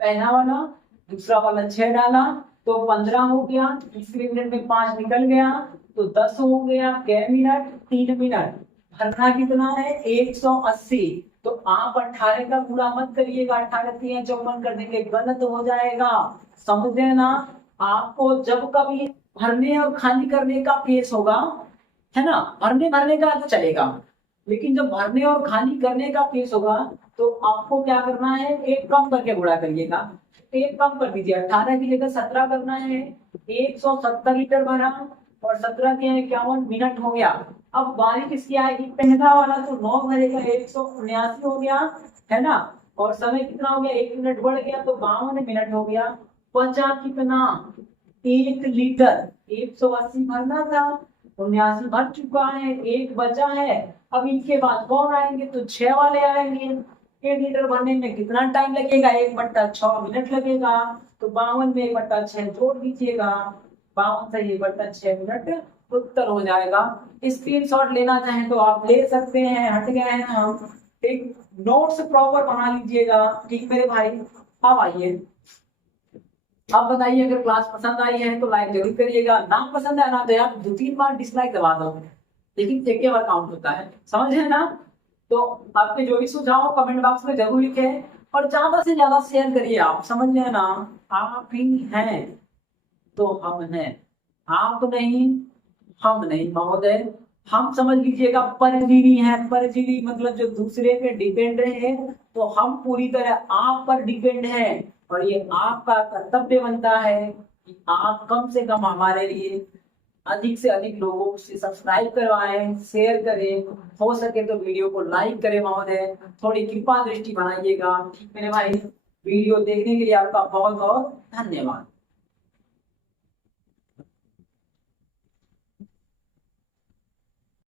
पहला वाला, दूसरा वाला 6 डाला तो 15 हो गया। तीसरे मिनट में 5 निकल गया तो 10 हो गया। कै मिनट? 3 मिनट। भरना कितना है? 180। तो आप 18 का गुणा मत करिएगा, 18 3 54 कर देंगे, गलत हो जाएगा। समझ गए ना? आपको जब कभी भरने और खाली करने का केस होगा, है ना, भरने भरने का तो चलेगा, लेकिन जब भरने और खाली करने का केस होगा तो आपको क्या करना है? एक कम करके गुणा करिएगा। एक कम कर दीजिए, 18 की जगह 17 करना है। 170 लीटर भरा और 17 के 51 मिनट हो गया। अब बारी किसकी आएगी? पहला वाला तो 9 भरेगा, 179 हो गया, है ना। और समय कितना हो गया? 1 मिनट बढ़ गया तो 52 मिनट हो गया। बचा कितना? 1 लीटर। 180 भरना था, 79 भर चुका है, एक बचा है। अब इनके बाद कौन आएंगे? तो 6 वाले आएंगे। 1 लीटर भरने में कितना टाइम लगेगा? 1/6 मिनट लगेगा। तो 52 में 1/6 जोड़ दीजिएगा, 52 से 1/6 मिनट उत्तर हो जाएगा। स्क्रीनशॉट लेना चाहें तो आप ले सकते हैं, हट गए हैं हम। ठीक, नोट्स प्रॉपर बना लीजिएगा। ठीक मेरे भाई, अब आइए, अब बताइए अगर क्लास पसंद आई है तो लाइक जरूर करिएगा, ना पसंद है ना तो यार 2 3 बार डिसलाइक दबा दो, लेकिन एक बार काउंट होता है, समझ रहे ना। तो आपके जो भी सुझाव कमेंट बॉक्स में जरूर लिखें और ज्यादा से ज्यादा शेयर करिए। आप समझ रहे ना, आप ही हैं तो हम हैं, आप नहीं हम नहीं महोदय। हम समझ लीजिएगा परजीवी है। परजीवी मतलब जो दूसरे पे डिपेंड रहे, तो हम पूरी तरह आप पर डिपेंड है। और ये आपका कर्तव्य बनता है कि आप कम से कम हमारे लिए अधिक से अधिक लोगों से सब्सक्राइब करवाएं, शेयर करें, हो सके तो वीडियो को लाइक करें महोदय। थोड़ी कृपा दृष्टि बनाइएगा। ठीक मेरे भाई, वीडियो देखने के लिए आपका बहुत बहुत धन्यवाद।